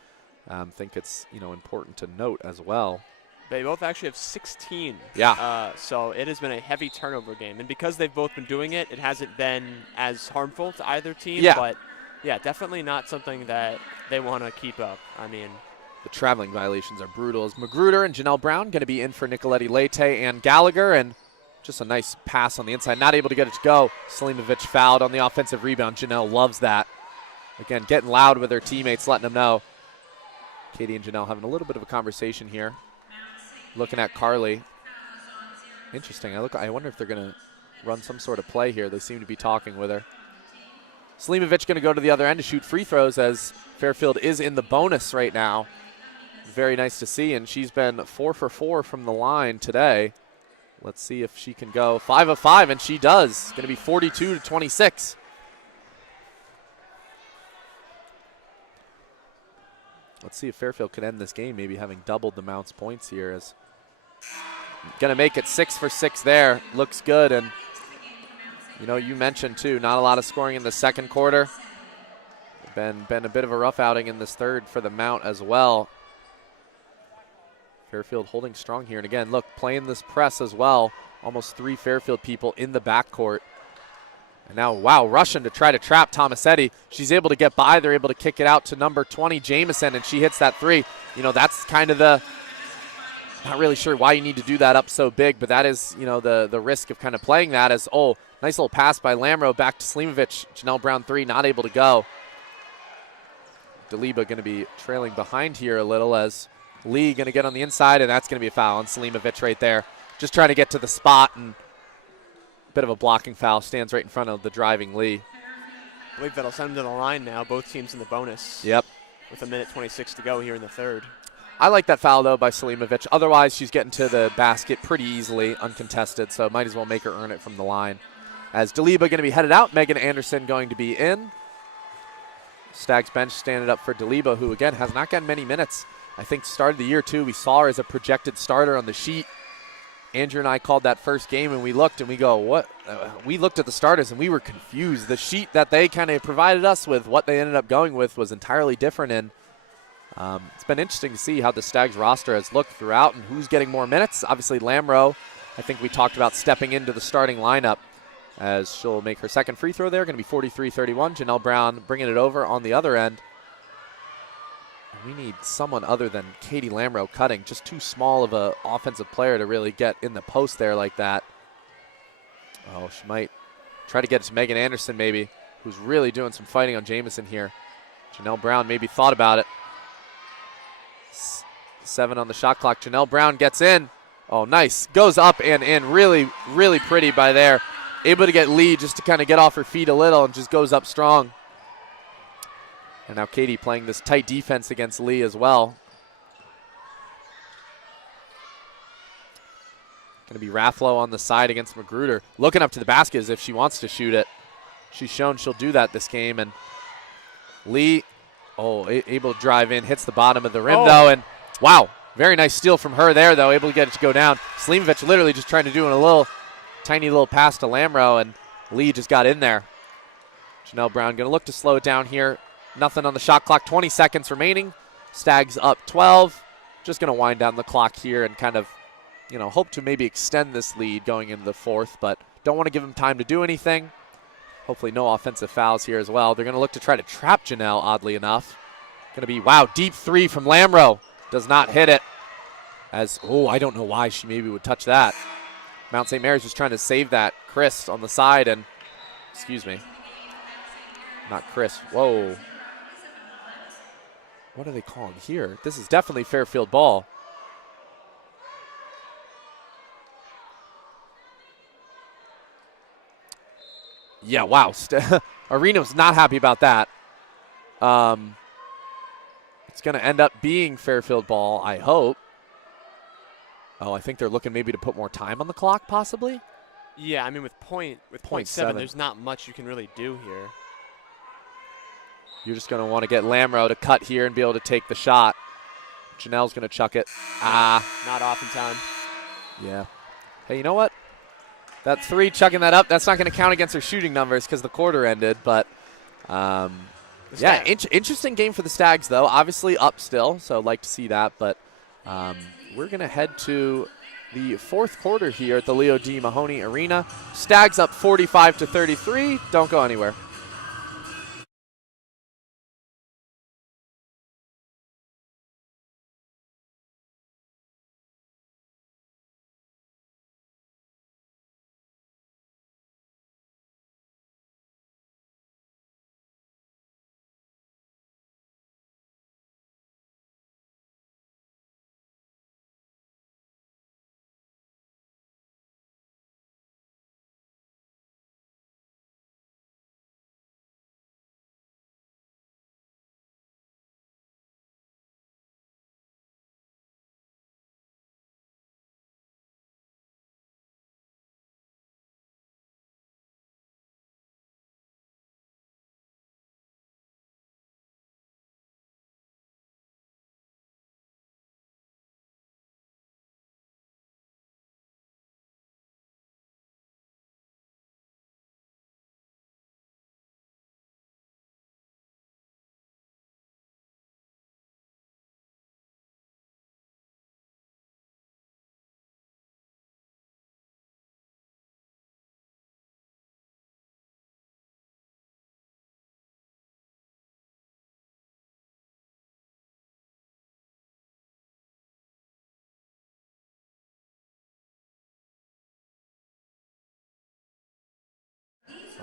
I think it's, important to note as well. They both actually have 16. Yeah. So it has been a heavy turnover game. And because they've both been doing it, it hasn't been as harmful to either team. Yeah. But, yeah, definitely not something that they want to keep up. I mean, the traveling violations are brutal. As Magruder and Janelle Brown going to be in for Nicolette Leite and Gallagher, and just a nice pass on the inside. Not able to get it to go. Selimovic fouled on the offensive rebound. Janelle loves that. Again, getting loud with her teammates, letting them know. Katie and Janelle having a little bit of a conversation here. Looking at Carly. Interesting. I wonder if they're going to run some sort of play here. They seem to be talking with her. Selimovic going to go to the other end to shoot free throws, as Fairfield is in the bonus right now. Very nice to see, and she's been 4 for 4 from the line today. Let's see if she can go 5 of 5, and she does. Going to be 42-26. Let's see if Fairfield can end this game, maybe having doubled the Mounts points here. As going to make it 6 for 6 there. Looks good, and you mentioned too, not a lot of scoring in the second quarter. Been a bit of a rough outing in this third for the Mount as well. Fairfield holding strong here, and again, look, playing this press as well. Almost 3 Fairfield people in the backcourt. And now, wow, Russian to try to trap Tomasetti. She's able to get by. They're able to kick it out to number 20, Jamison, and she hits that three. You know, that's kind of the, not really sure why you need to do that up so big, but that is, you know, the risk of kind of playing that as, oh, nice little pass by Lamro back to Slimovic. Janelle Brown three, not able to go. Daliba going to be trailing behind here a little as Lee going to get on the inside, and that's going to be a foul on Slimovic right there. Just trying to get to the spot, and bit of a blocking foul, stands right in front of the driving Lee. I believe that'll send them to the line now. Both teams in the bonus. Yep. With 1:26 to go here in the third. I like that foul, though, by Selimovic. Otherwise, she's getting to the basket pretty easily, uncontested, so might as well make her earn it from the line. As Daliba going to be headed out, Megan Anderson going to be in. Stags bench standing up for Daliba, who, again, has not gotten many minutes. I think started the year, too. We saw her as a projected starter on the sheet. Andrew and I called that first game, and we looked, and we go, what? We looked at the starters, and we were confused. The sheet that they kind of provided us with, what they ended up going with, was entirely different. And it's been interesting to see how the Stags roster has looked throughout and who's getting more minutes. Obviously, Lamro, I think we talked about stepping into the starting lineup as she'll make her second free throw there. Going to be 43-31. Janelle Brown bringing it over on the other end. We need someone other than Katie Lamro cutting. Just too small of an offensive player to really get in the post there like that. Oh, she might try to get it to Megan Anderson maybe, who's really doing some fighting on Jamison here. Janelle Brown maybe thought about it. 7 on the shot clock. Janelle Brown gets in. Oh, nice. Goes up and in. Really, really pretty by there. Able to get Lee just to kind of get off her feet a little and just goes up strong. And now Katie playing this tight defense against Lee as well. Going to be Raffalo on the side against Magruder. Looking up to the basket as if she wants to shoot it. She's shown she'll do that this game. And Lee, able to drive in, hits the bottom of the rim though. And wow, very nice steal from her there though, able to get it to go down. Slimovic literally just trying to do a tiny little pass to Lamro, and Lee just got in there. Janelle Brown going to look to slow it down here. Nothing on the shot clock, 20 seconds remaining. Stags up 12. Just going to wind down the clock here and kind of, you know, hope to maybe extend this lead going into the fourth, but don't want to give them time to do anything. Hopefully no offensive fouls here as well. They're going to look to try to trap Janelle, oddly enough. Going to be, wow, deep three from Lamro. Does not hit it. As, I don't know why she maybe would touch that. Mount St. Mary's was trying to save that. Chris on the side and, excuse me. Not Chris. Whoa. What are they calling here? This is definitely Fairfield ball. Yeah, wow. Arena was not happy about that. It's going to end up being Fairfield ball, I hope. Oh, I think they're looking maybe to put more time on the clock, possibly. Yeah, I mean, with point 7, there's not much you can really do here. You're just going to want to get Lamro to cut here and be able to take the shot. Janelle's going to chuck it. Not off in time. Yeah. Hey, you know what? That three, chucking that up, that's not going to count against her shooting numbers because the quarter ended. But, yeah, interesting game for the Stags, though. Obviously up still, so I'd like to see that. But we're going to head to the fourth quarter here at the Leo D. Mahoney Arena. Stags up 45-33. Don't go anywhere.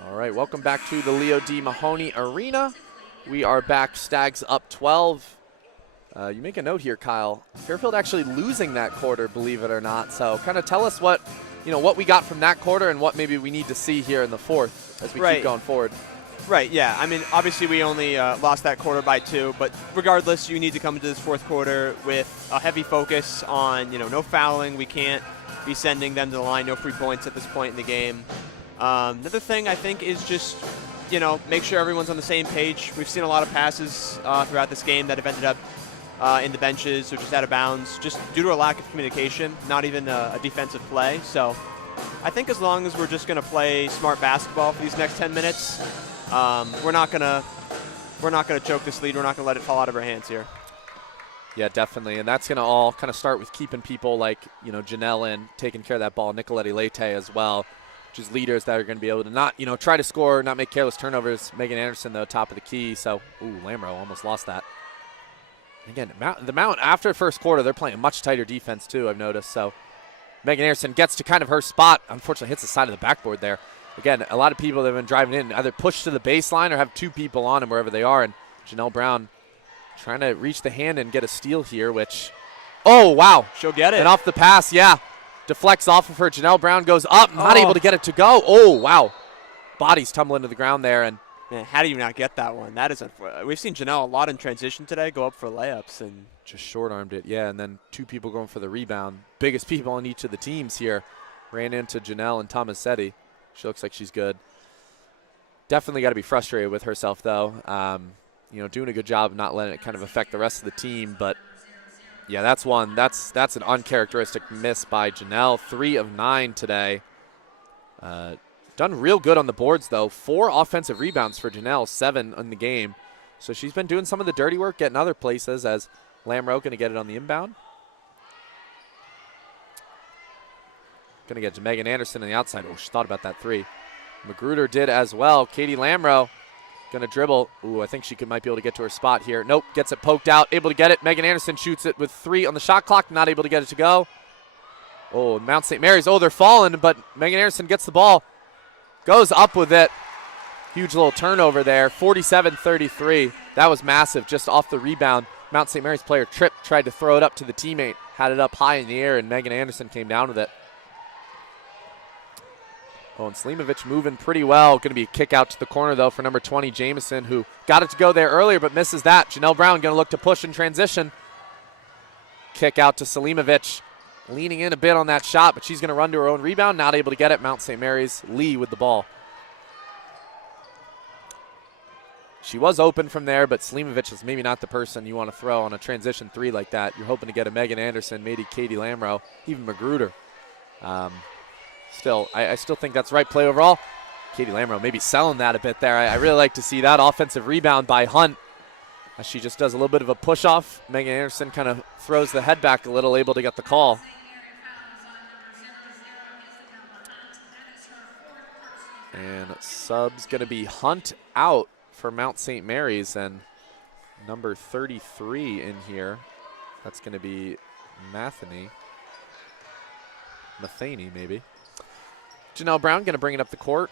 All right, welcome back to the Leo D. Mahoney Arena. We are back, Stags up 12. You make a note here, Kyle. Fairfield actually losing that quarter, believe it or not. So kind of tell us what we got from that quarter and what maybe we need to see here in the fourth as we keep going forward. Right, yeah. I mean, obviously we only lost that quarter by 2, but regardless, you need to come into this fourth quarter with a heavy focus on, no fouling. We can't be sending them to the line, no free points at this point in the game. Another thing I think is just, make sure everyone's on the same page. We've seen a lot of passes throughout this game that have ended up in the benches or just out of bounds, just due to a lack of communication, not even a defensive play. So I think as long as we're just going to play smart basketball for these next 10 minutes, we're not gonna choke this lead. We're not gonna let it fall out of our hands here. Yeah, definitely, and that's gonna all kind of start with keeping people like Janelle in, taking care of that ball, Nicoletti Leite as well, which is leaders that are going to be able to not try to score, not make careless turnovers. Megan Anderson though, top of the key. So Lamro almost lost that. Again, the Mount after the first quarter, they're playing much tighter defense too, I've noticed. So Megan Anderson gets to kind of her spot. Unfortunately, hits the side of the backboard there. Again, a lot of people that have been driving in either push to the baseline or have 2 people on them wherever they are. And Janelle Brown trying to reach the hand and get a steal here, which, oh, wow. She'll get it. And off the pass, yeah. Deflects off of her. Janelle Brown goes up, not able to get it to go. Oh, wow. Bodies tumbling to the ground there. And man, how do you not get that one? That is we've seen Janelle a lot in transition today go up for layups and just short-armed it. Yeah, and then 2 people going for the rebound. Biggest people on each of the teams here. Ran into Janelle and Tomasetti. She looks like she's good. Definitely got to be frustrated with herself, though. Doing a good job of not letting it kind of affect the rest of the team. But, yeah, that's one. That's an uncharacteristic miss by Janelle. 3 of 9 today. Done real good on the boards, though. 4 offensive rebounds for Janelle, 7 in the game. So she's been doing some of the dirty work, getting other places, as Lamro going to get it on the inbound. Going to get to Megan Anderson on the outside. Oh, she thought about that 3. Magruder did as well. Katie Lamro going to dribble. Ooh, I think she might be able to get to her spot here. Nope, gets it poked out, able to get it. Megan Anderson shoots it with 3 on the shot clock, not able to get it to go. Oh, Mount St. Mary's. Oh, they're falling, but Megan Anderson gets the ball. Goes up with it. Huge little turnover there. 47-33. That was massive just off the rebound. Mount St. Mary's player tripped, tried to throw it up to the teammate, had it up high in the air, and Megan Anderson came down with it. Oh, and Slimovic moving pretty well. Going to be a kick out to the corner, though, for number 20, Jamison, who got it to go there earlier but misses that. Janelle Brown going to look to push in transition. Kick out to Slimovic. Leaning in a bit on that shot, but she's going to run to her own rebound. Not able to get it. Mount St. Mary's, Lee with the ball. She was open from there, but Slimovic is maybe not the person you want to throw on a transition 3 like that. You're hoping to get a Megan Anderson, maybe Katie Lamro, even Magruder. I still think that's the right play overall. Katie Lamro maybe selling that a bit there. I really like to see that offensive rebound by Hunt. As she just does a little bit of a push-off. Megan Anderson kind of throws the head back a little, able to get the call. And sub's going to be Hunt out for Mount St. Mary's, and number 33 in here. That's going to be Matheny maybe. Janelle Brown going to bring it up the court.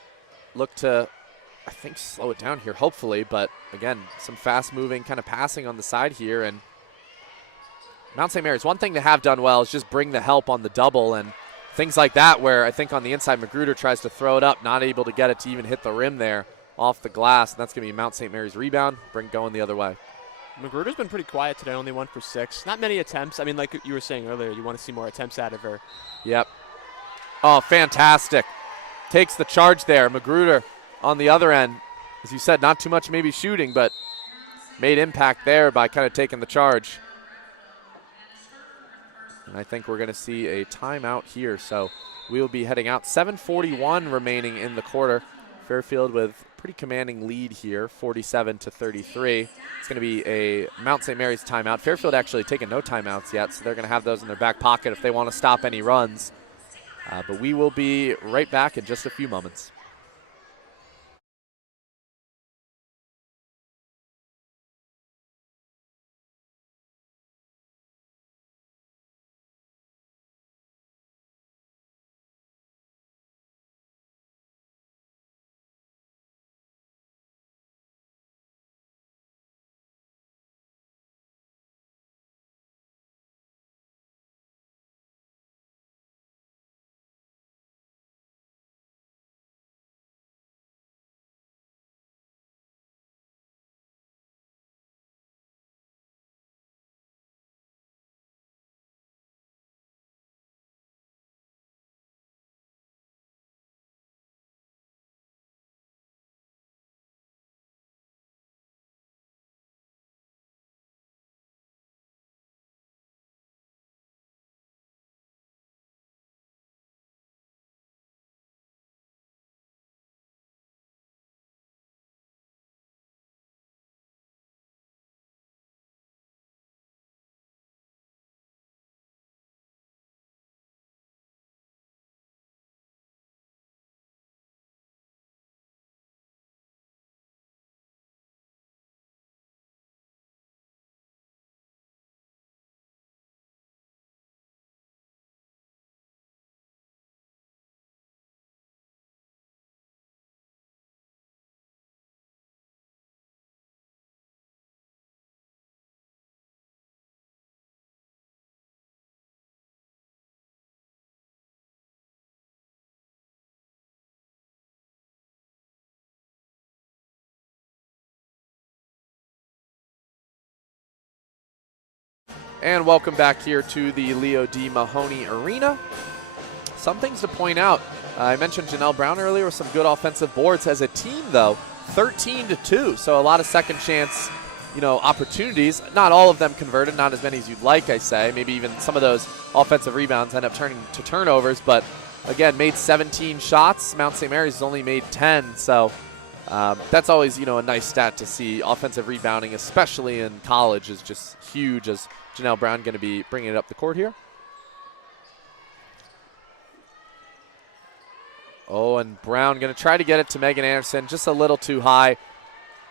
Look to, I think, slow it down here, hopefully. But, again, some fast-moving kind of passing on the side here. And Mount St. Mary's, one thing they have done well is just bring the help on the double and things like that, where I think on the inside Magruder tries to throw it up, not able to get it to even hit the rim there off the glass. And that's going to be Mount St. Mary's rebound, going the other way. Magruder's been pretty quiet today, only 1 for 6. Not many attempts. I mean, like you were saying earlier, you want to see more attempts out of her. Yep. Oh, fantastic. Takes the charge there. Magruder on the other end. As you said, not too much maybe shooting, but made impact there by kind of taking the charge. And I think we're going to see a timeout here. So we'll be heading out. 7:41 remaining in the quarter. Fairfield with pretty commanding lead here, 47-33. It's going to be a Mount St. Mary's timeout. Fairfield actually taking no timeouts yet, so they're going to have those in their back pocket if they want to stop any runs. But we will be right back in just a few moments. And welcome back here to the Leo D. Mahoney Arena. Some things to point out. I mentioned Janelle Brown earlier with some good offensive boards. As a team, though, 13-2, so a lot of second chance, opportunities. Not all of them converted, not as many as you'd like, I say. Maybe even some of those offensive rebounds end up turning to turnovers, but again, made 17 shots. Mount St. Mary's has only made 10, so that's always, a nice stat to see. Offensive rebounding, especially in college, is just huge, as Janelle Brown going to be bringing it up the court here. Oh, and Brown going to try to get it to Megan Anderson, just a little too high.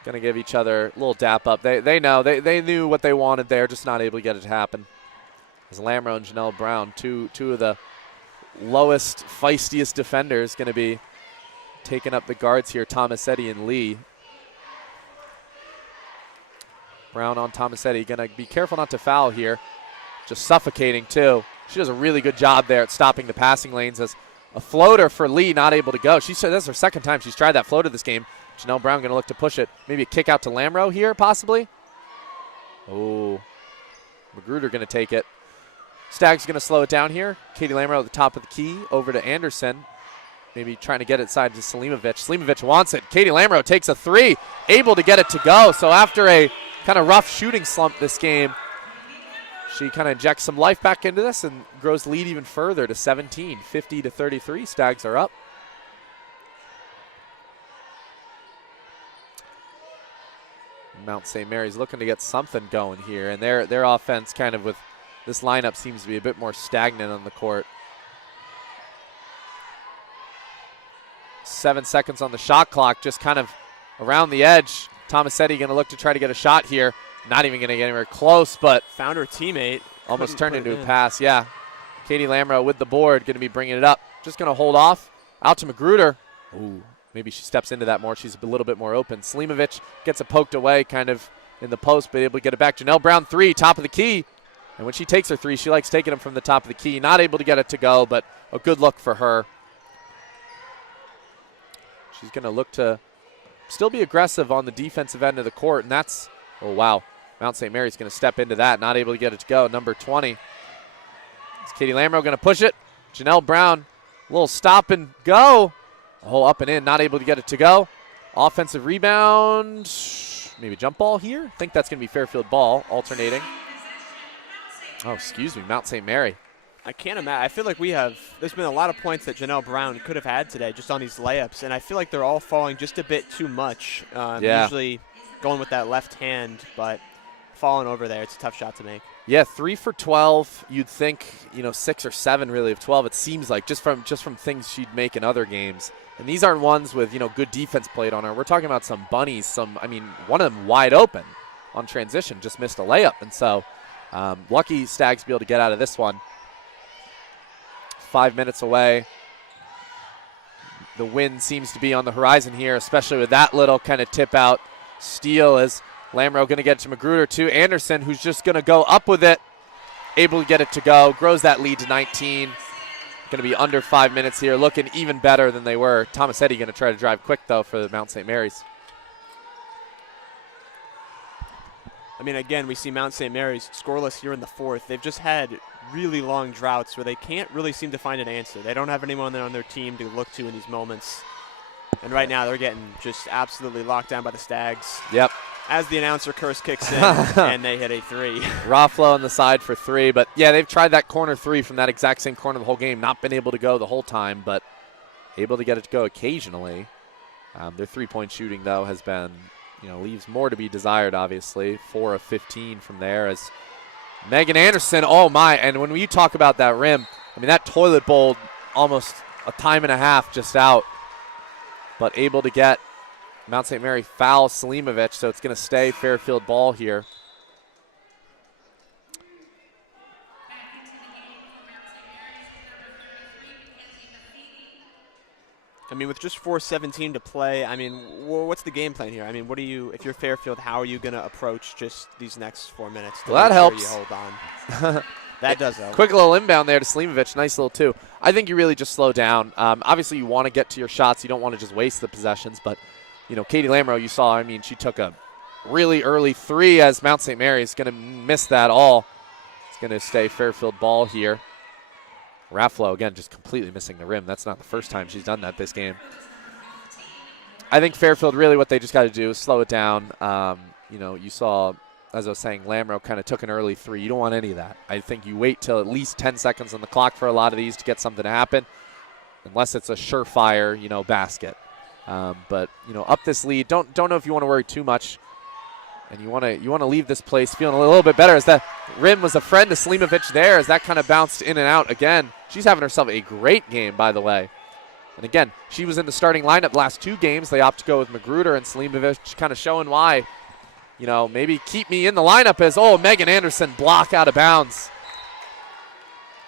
Going to give each other a little dap up. They know. They knew what they wanted there, just not able to get it to happen. As Lamro and Janelle Brown, two of the lowest, feistiest defenders, going to be taking up the guards here, Tomasetti and Lee. Brown on Tomasetti, going to be careful not to foul here. Just suffocating, too. She does a really good job there at stopping the passing lanes, as a floater for Lee, not able to go. She said that's her second time she's tried that floater this game. Janelle Brown going to look to push it. Maybe a kick out to Lamro here, possibly. Oh, Magruder going to take it. Stags going to slow it down here. Katie Lamro at the top of the key, over to Anderson. Maybe trying to get it side to Selimovic. Selimovic wants it. Katie Lamro takes a three, able to get it to go. So after a kind of rough shooting slump this game, she kind of injects some life back into this and grows the lead even further to 17, 50-33. Stags are up. Mount St. Mary's looking to get something going here, and their offense kind of with this lineup seems to be a bit more stagnant on the court. 7 seconds on the shot clock, just kind of around the edge. Tomasetti going to look to try to get a shot here. Not even going to get anywhere close, but found her teammate. Almost turned into a pass, yeah. Katie Lamro with the board, going to be bringing it up. Just going to hold off. Out to Magruder. Ooh, maybe she steps into that more. She's a little bit more open. Selimovic gets it poked away kind of in the post, but able to get it back. Janelle Brown, three, top of the key. And when she takes her three, she likes taking them from the top of the key. Not able to get it to go, but a good look for her. She's going to look to still be aggressive on the defensive end of the court, and that's, oh, wow. Mount St. Mary's going to step into that, not able to get it to go. Number 20. It's Katie Lamro going to push it. Janelle Brown, a little stop and go. Oh, up and in, not able to get it to go. Offensive rebound, maybe jump ball here. I think that's going to be Fairfield ball, alternating. Oh, excuse me, Mount St. Mary. I can't imagine. I feel like there's been a lot of points that Janelle Brown could have had today just on these layups, and I feel like they're all falling just a bit too much. Usually going with that left hand, but falling over there, it's a tough shot to make. Yeah, 3 for 12. You'd think, 6 or 7 really of 12. It seems like just from things she'd make in other games. And these aren't ones with, good defense played on her. We're talking about some bunnies, one of them wide open on transition, just missed a layup. And so lucky Stags to be able to get out of this one. 5 minutes away. The wind seems to be on the horizon here, especially with that little kind of tip out steal, as Lamro going to get it to Magruder to Anderson, who's just going to go up with it, able to get it to go, grows that lead to 19. Going to be under 5 minutes here, looking even better than they were. Tomasetti going to try to drive quick, though, for the Mount St. Mary's. Again, we see Mount St. Mary's scoreless here in the fourth. They've just had really long droughts where they can't really seem to find an answer. They don't have anyone on their team to look to in these moments. And right now they're getting just absolutely locked down by the Stags. Yep. As the announcer curse kicks in, and they hit a three. Rafflo on the side for three. But, yeah, they've tried that corner three from that exact same corner the whole game. Not been able to go the whole time, but able to get it to go occasionally. Their three-point shooting, though, has been, leaves more to be desired, obviously. 4 of 15 from there as Megan Anderson, oh, my. And when you talk about that rim, that toilet bowl almost a time and a half just out. But able to get Mount St. Mary foul Selimovic, so it's going to stay Fairfield ball here. With just 4:17 to play, what's the game plan here? What do you, if you're Fairfield, how are you going to approach just these next 4 minutes? Well, that helps. You hold on. That does help. Quick little inbound there to Selimovic. Nice little two. I think you really just slow down. Obviously, you want to get to your shots. You don't want to just waste the possessions. But, Katie Lamro, you saw, she took a really early three as Mount St. Mary is going to miss that all. going to stay Fairfield ball here. Raffalo, again, just completely missing the rim. That's not the first time she's done that this game. I think Fairfield, really what they just got to do is slow it down. You saw, as I was saying, Lamro kind of took an early three. You don't want any of that. I think you wait till at least 10 seconds on the clock for a lot of these to get something to happen, unless it's a surefire, basket. But up this lead, don't know if you want to worry too much, and you want to leave this place feeling a little bit better. As that rim was a friend to Slimovic there, as that kind of bounced in and out again. She's having herself a great game, by the way. And again, she was in the starting lineup last 2 games. They opt to go with Magruder and Slimovic, kind of showing why, maybe keep me in the lineup as, Megan Anderson block out of bounds.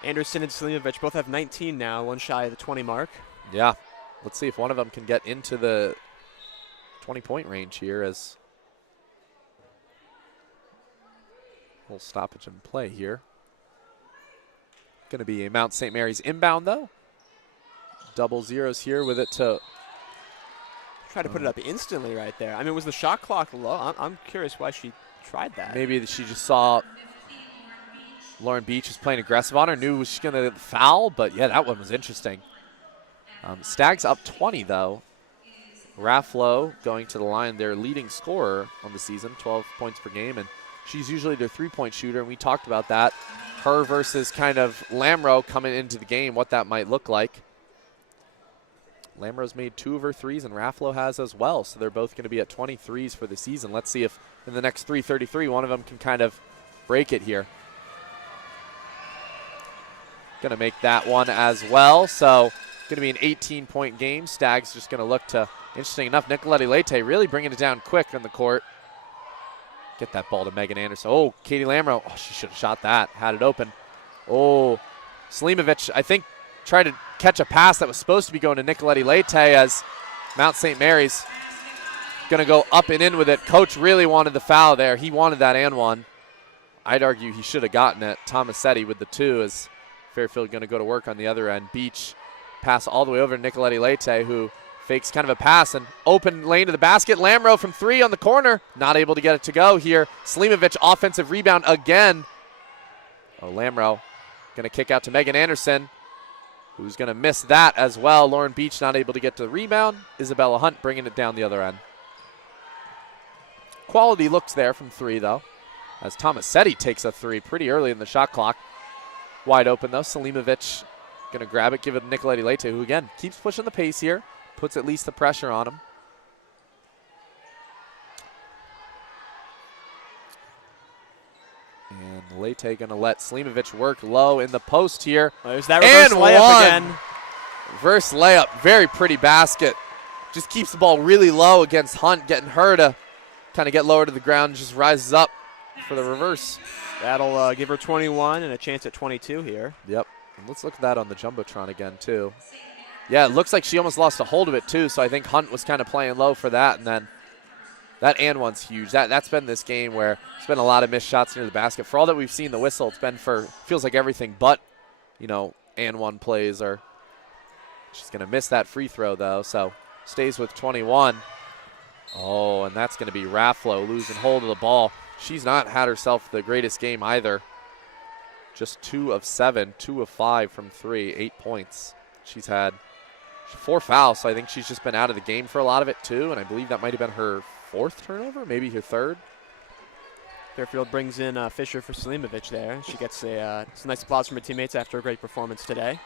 Anderson and Slimovic both have 19 now, one shy of the 20 mark. Yeah. Let's see if one of them can get into the 20-point range here, as we'll stoppage and play here. Going to be a Mount St. Mary's inbound, though. Double zeros here with it to try to put it up instantly right there. I mean, was the shot clock low? I'm curious why she tried that. Maybe she just saw Lauren Beach was playing aggressive on her, knew she was going to foul, but yeah, that one was interesting. Stags up 20, though. Raffalo going to the line, their leading scorer on the season, 12 points per game, and she's usually their three-point shooter, and we talked about that. Her versus kind of Lamro coming into the game, what that might look like. Lamro's made 2 of her threes, and Raffalo has as well, so they're both going to be at 23s for the season. Let's see if in the next 3:33, one of them can kind of break it here. Going to make that one as well, so going to be an 18-point game. Stags just going to look to, interesting enough, Nicoletti Leite really bringing it down quick on the court. Get that ball to Megan Anderson. Oh, Katie Lamro. Oh, she should have shot that. Had it open. Oh, Slimovic, I think, tried to catch a pass that was supposed to be going to Nicoletti Leite, as Mount St. Mary's going to go up and in with it. Coach really wanted the foul there. He wanted that and one. I'd argue he should have gotten it. Tomasetti with the 2, as Fairfield going to go to work on the other end. Beach pass all the way over to Nicoletti Leite, who fakes kind of a pass and open lane to the basket. Lamro from 3 on the corner, not able to get it to go here. Slimovic offensive rebound again. Lamro going to kick out to Megan Anderson, who's going to miss that as well. Lauren Beach not able to get to the rebound. Isabella Hunt bringing it down the other end. Quality looks there from 3, though, as Tomasetti takes a 3 pretty early in the shot clock. Wide open, though. Slimovic going to grab it, give it to Nicoletti Leite, who, again, keeps pushing the pace here, puts at least the pressure on him. And Leite going to let Slimovic work low in the post here. There's that reverse layup again. Reverse layup, very pretty basket. Just keeps the ball really low against Hunt, getting her to kind of get lower to the ground and just rises up for the reverse. That'll give her 21 and a chance at 22 here. Yep. And let's look at that on the Jumbotron again, too. Yeah, it looks like she almost lost a hold of it, too, so I think Hunt was kind of playing low for that, and then that and one's huge. That's been this game where it's been a lot of missed shots near the basket. For all that we've seen the whistle, it's been for, feels like everything but, and one plays are. She's going to miss that free throw, though, so stays with 21. Oh, and that's going to be Raffalo losing hold of the ball. She's not had herself the greatest game either. Just 2 of 7, 2 of 5 from 3, 8 points. She's had 4 fouls, so I think she's just been out of the game for a lot of it, too, and I believe that might have been her 4th turnover, maybe her 3rd. Fairfield brings in Fisher for Slimovic there. She gets some nice applause from her teammates after a great performance today.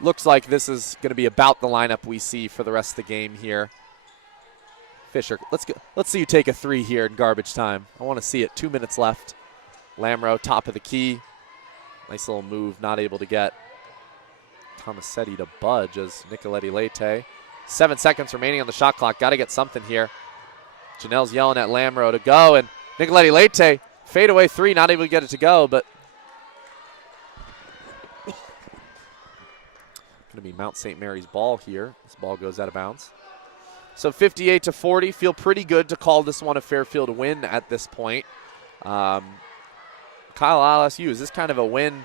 Looks like this is going to be about the lineup we see for the rest of the game here. Fisher, let's see you take a 3 here in garbage time. I want to see it. 2 minutes left. Lamro, top of the key. Nice little move, not able to get Tomasetti to budge as Nicoletti Leite. 7 seconds remaining on the shot clock. Got to get something here. Janelle's yelling at Lamro to go, and Nicoletti Leite, fadeaway 3, not able to get it to go, but going to be Mount St. Mary's ball here. This ball goes out of bounds. So 58-40, feel pretty good to call this one a Fairfield win at this point. Kyle, I'll ask you, is this kind of a win?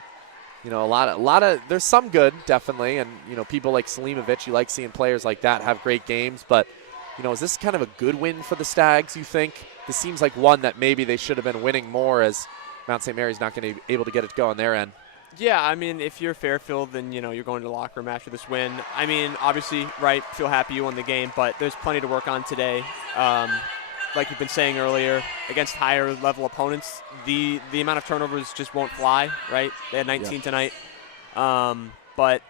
A lot of, there's some good, definitely, and, people like Slimovic, you like seeing players like that have great games, but, is this kind of a good win for the Stags, you think? This seems like one that maybe they should have been winning more, as Mount St. Mary's not going to be able to get it to go on their end. Yeah, I mean, if you're Fairfield, then, you're going to the locker room after this win. I mean, obviously, right, feel happy you won the game, but there's plenty to work on today. Like you've been saying earlier, against higher-level opponents, the amount of turnovers just won't fly, right? They had 19 tonight. But,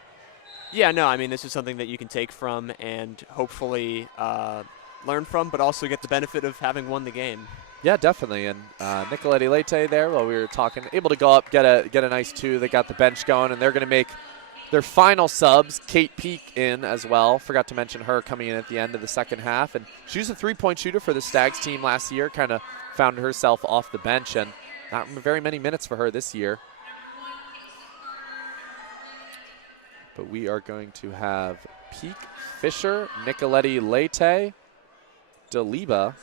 yeah, no, I mean, this is something that you can take from and hopefully learn from, but also get the benefit of having won the game. Yeah, definitely. And Nicoletti Lete there, while we were talking, able to go up, get a nice 2. They got the bench going, and they're going to make their final subs. Kate Peak in as well. Forgot to mention her coming in at the end of the second half. And she was a 3-point shooter for the Stags team last year. Kind of found herself off the bench, and not very many minutes for her this year. But we are going to have Peak, Fisher, Nicoletti Lete, Deliba,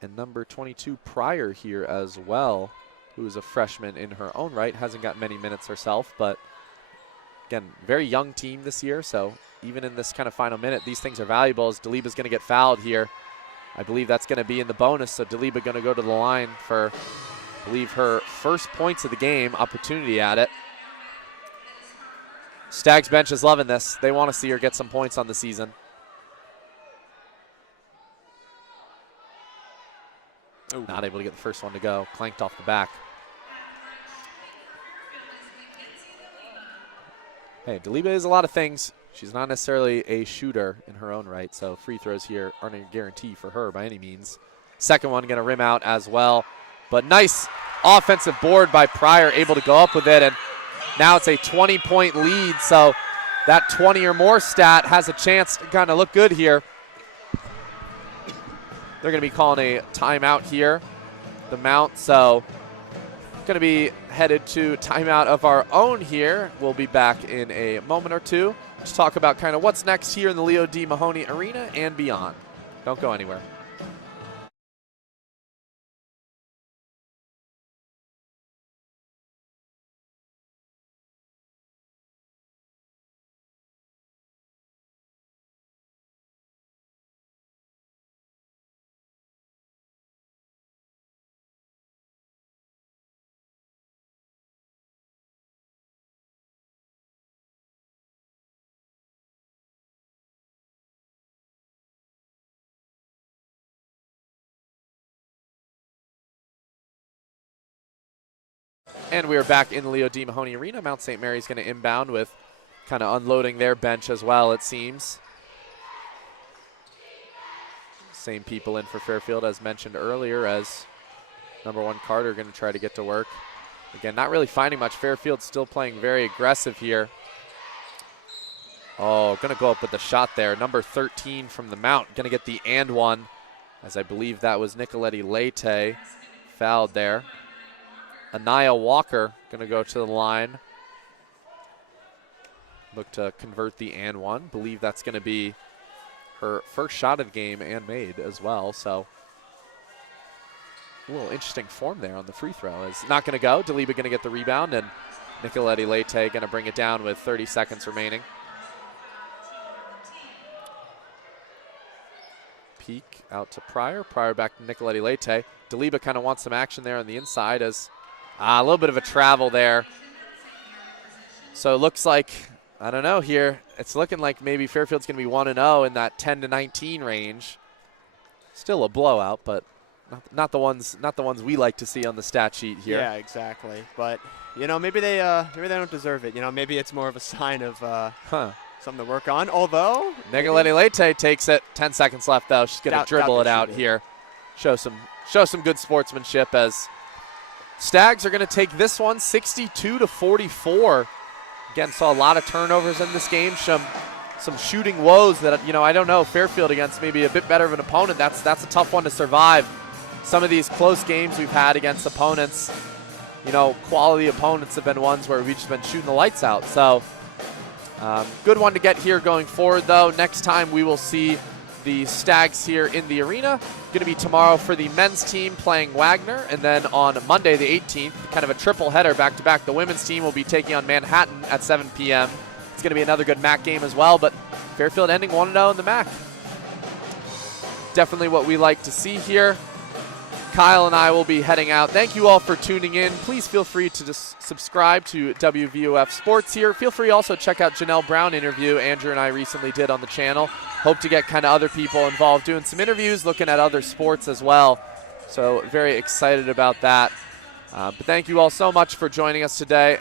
and number 22 Pryor here as well, who is a freshman in her own right. Hasn't got many minutes herself, but again, very young team this year, so even in this kind of final minute, these things are valuable as Deliba's going to get fouled here. I believe that's going to be in the bonus, so Deliba going to go to the line for, I believe, her first points of the game, opportunity at it. Stags bench is loving this. They want to see her get some points on the season. Ooh. Not able to get the first one to go. Clanked off the back. Hey, Deliba is a lot of things. She's not necessarily a shooter in her own right, so free throws here aren't a guarantee for her by any means. Second one going to rim out as well. But nice offensive board by Pryor, able to go up with it, and now it's a 20-point lead, so that 20 or more stat has a chance to kind of look good here. They're going to be calling a timeout here, the Mount, so going to be headed to timeout of our own here. We'll be back in a moment or two to talk about kind of what's next here in the Leo D. Mahoney Arena and beyond. Don't go anywhere. And we are back in the Leo D. Mahoney Arena. Mount St. Mary's going to inbound with kind of unloading their bench as well, it seems. Same people in for Fairfield as mentioned earlier, as number 1 Carter going to try to get to work. Again, not really finding much. Fairfield still playing very aggressive here. Oh, going to go up with the shot there. Number 13 from the Mount going to get the and one, as I believe that was Nicoletti Lete fouled there. Anaya Walker going to go to the line. Look to convert the and one. Believe that's going to be her first shot of the game and made as well. So a little interesting form there on the free throw. Is not going to go. Deliba going to get the rebound, and Nicoletti Lete going to bring it down with 30 seconds remaining. Peak out to Pryor. Pryor back to Nicoletti Lete. Deliba kind of wants some action there on the inside as a little bit of a travel there. So it looks like, I don't know here, it's looking like maybe Fairfield's going to be 1-0 in that 10-19 range. Still a blowout, but not the ones we like to see on the stat sheet here. Yeah, exactly. But maybe they don't deserve it. Maybe it's more of a sign of something to work on. Although Nicoletti Lete takes it. 10 seconds left though. She's going to dribble it out here. Show some good sportsmanship as Stags are going to take this one 62-44. Again, saw a lot of turnovers in this game. Some shooting woes that, I don't know, Fairfield against maybe a bit better of an opponent. That's a tough one to survive. Some of these close games we've had against opponents, quality opponents have been ones where we've just been shooting the lights out. So good one to get here going forward, though. Next time we will see the Stags here in the arena. Going to be tomorrow for the men's team playing Wagner, and then on Monday the 18th, kind of a triple header back-to-back. The women's team will be taking on Manhattan at 7 p.m. It's going to be another good MAC game as well, but Fairfield ending 1-0 in the MAC. Definitely what we like to see here. Kyle and I will be heading out. Thank you all for tuning in. Please feel free to just subscribe to WVOF Sports here. Feel free also to check out Janelle Brown interview Andrew and I recently did on the channel. Hope to get kind of other people involved doing some interviews, looking at other sports as well. So very excited about that. But thank you all so much for joining us today.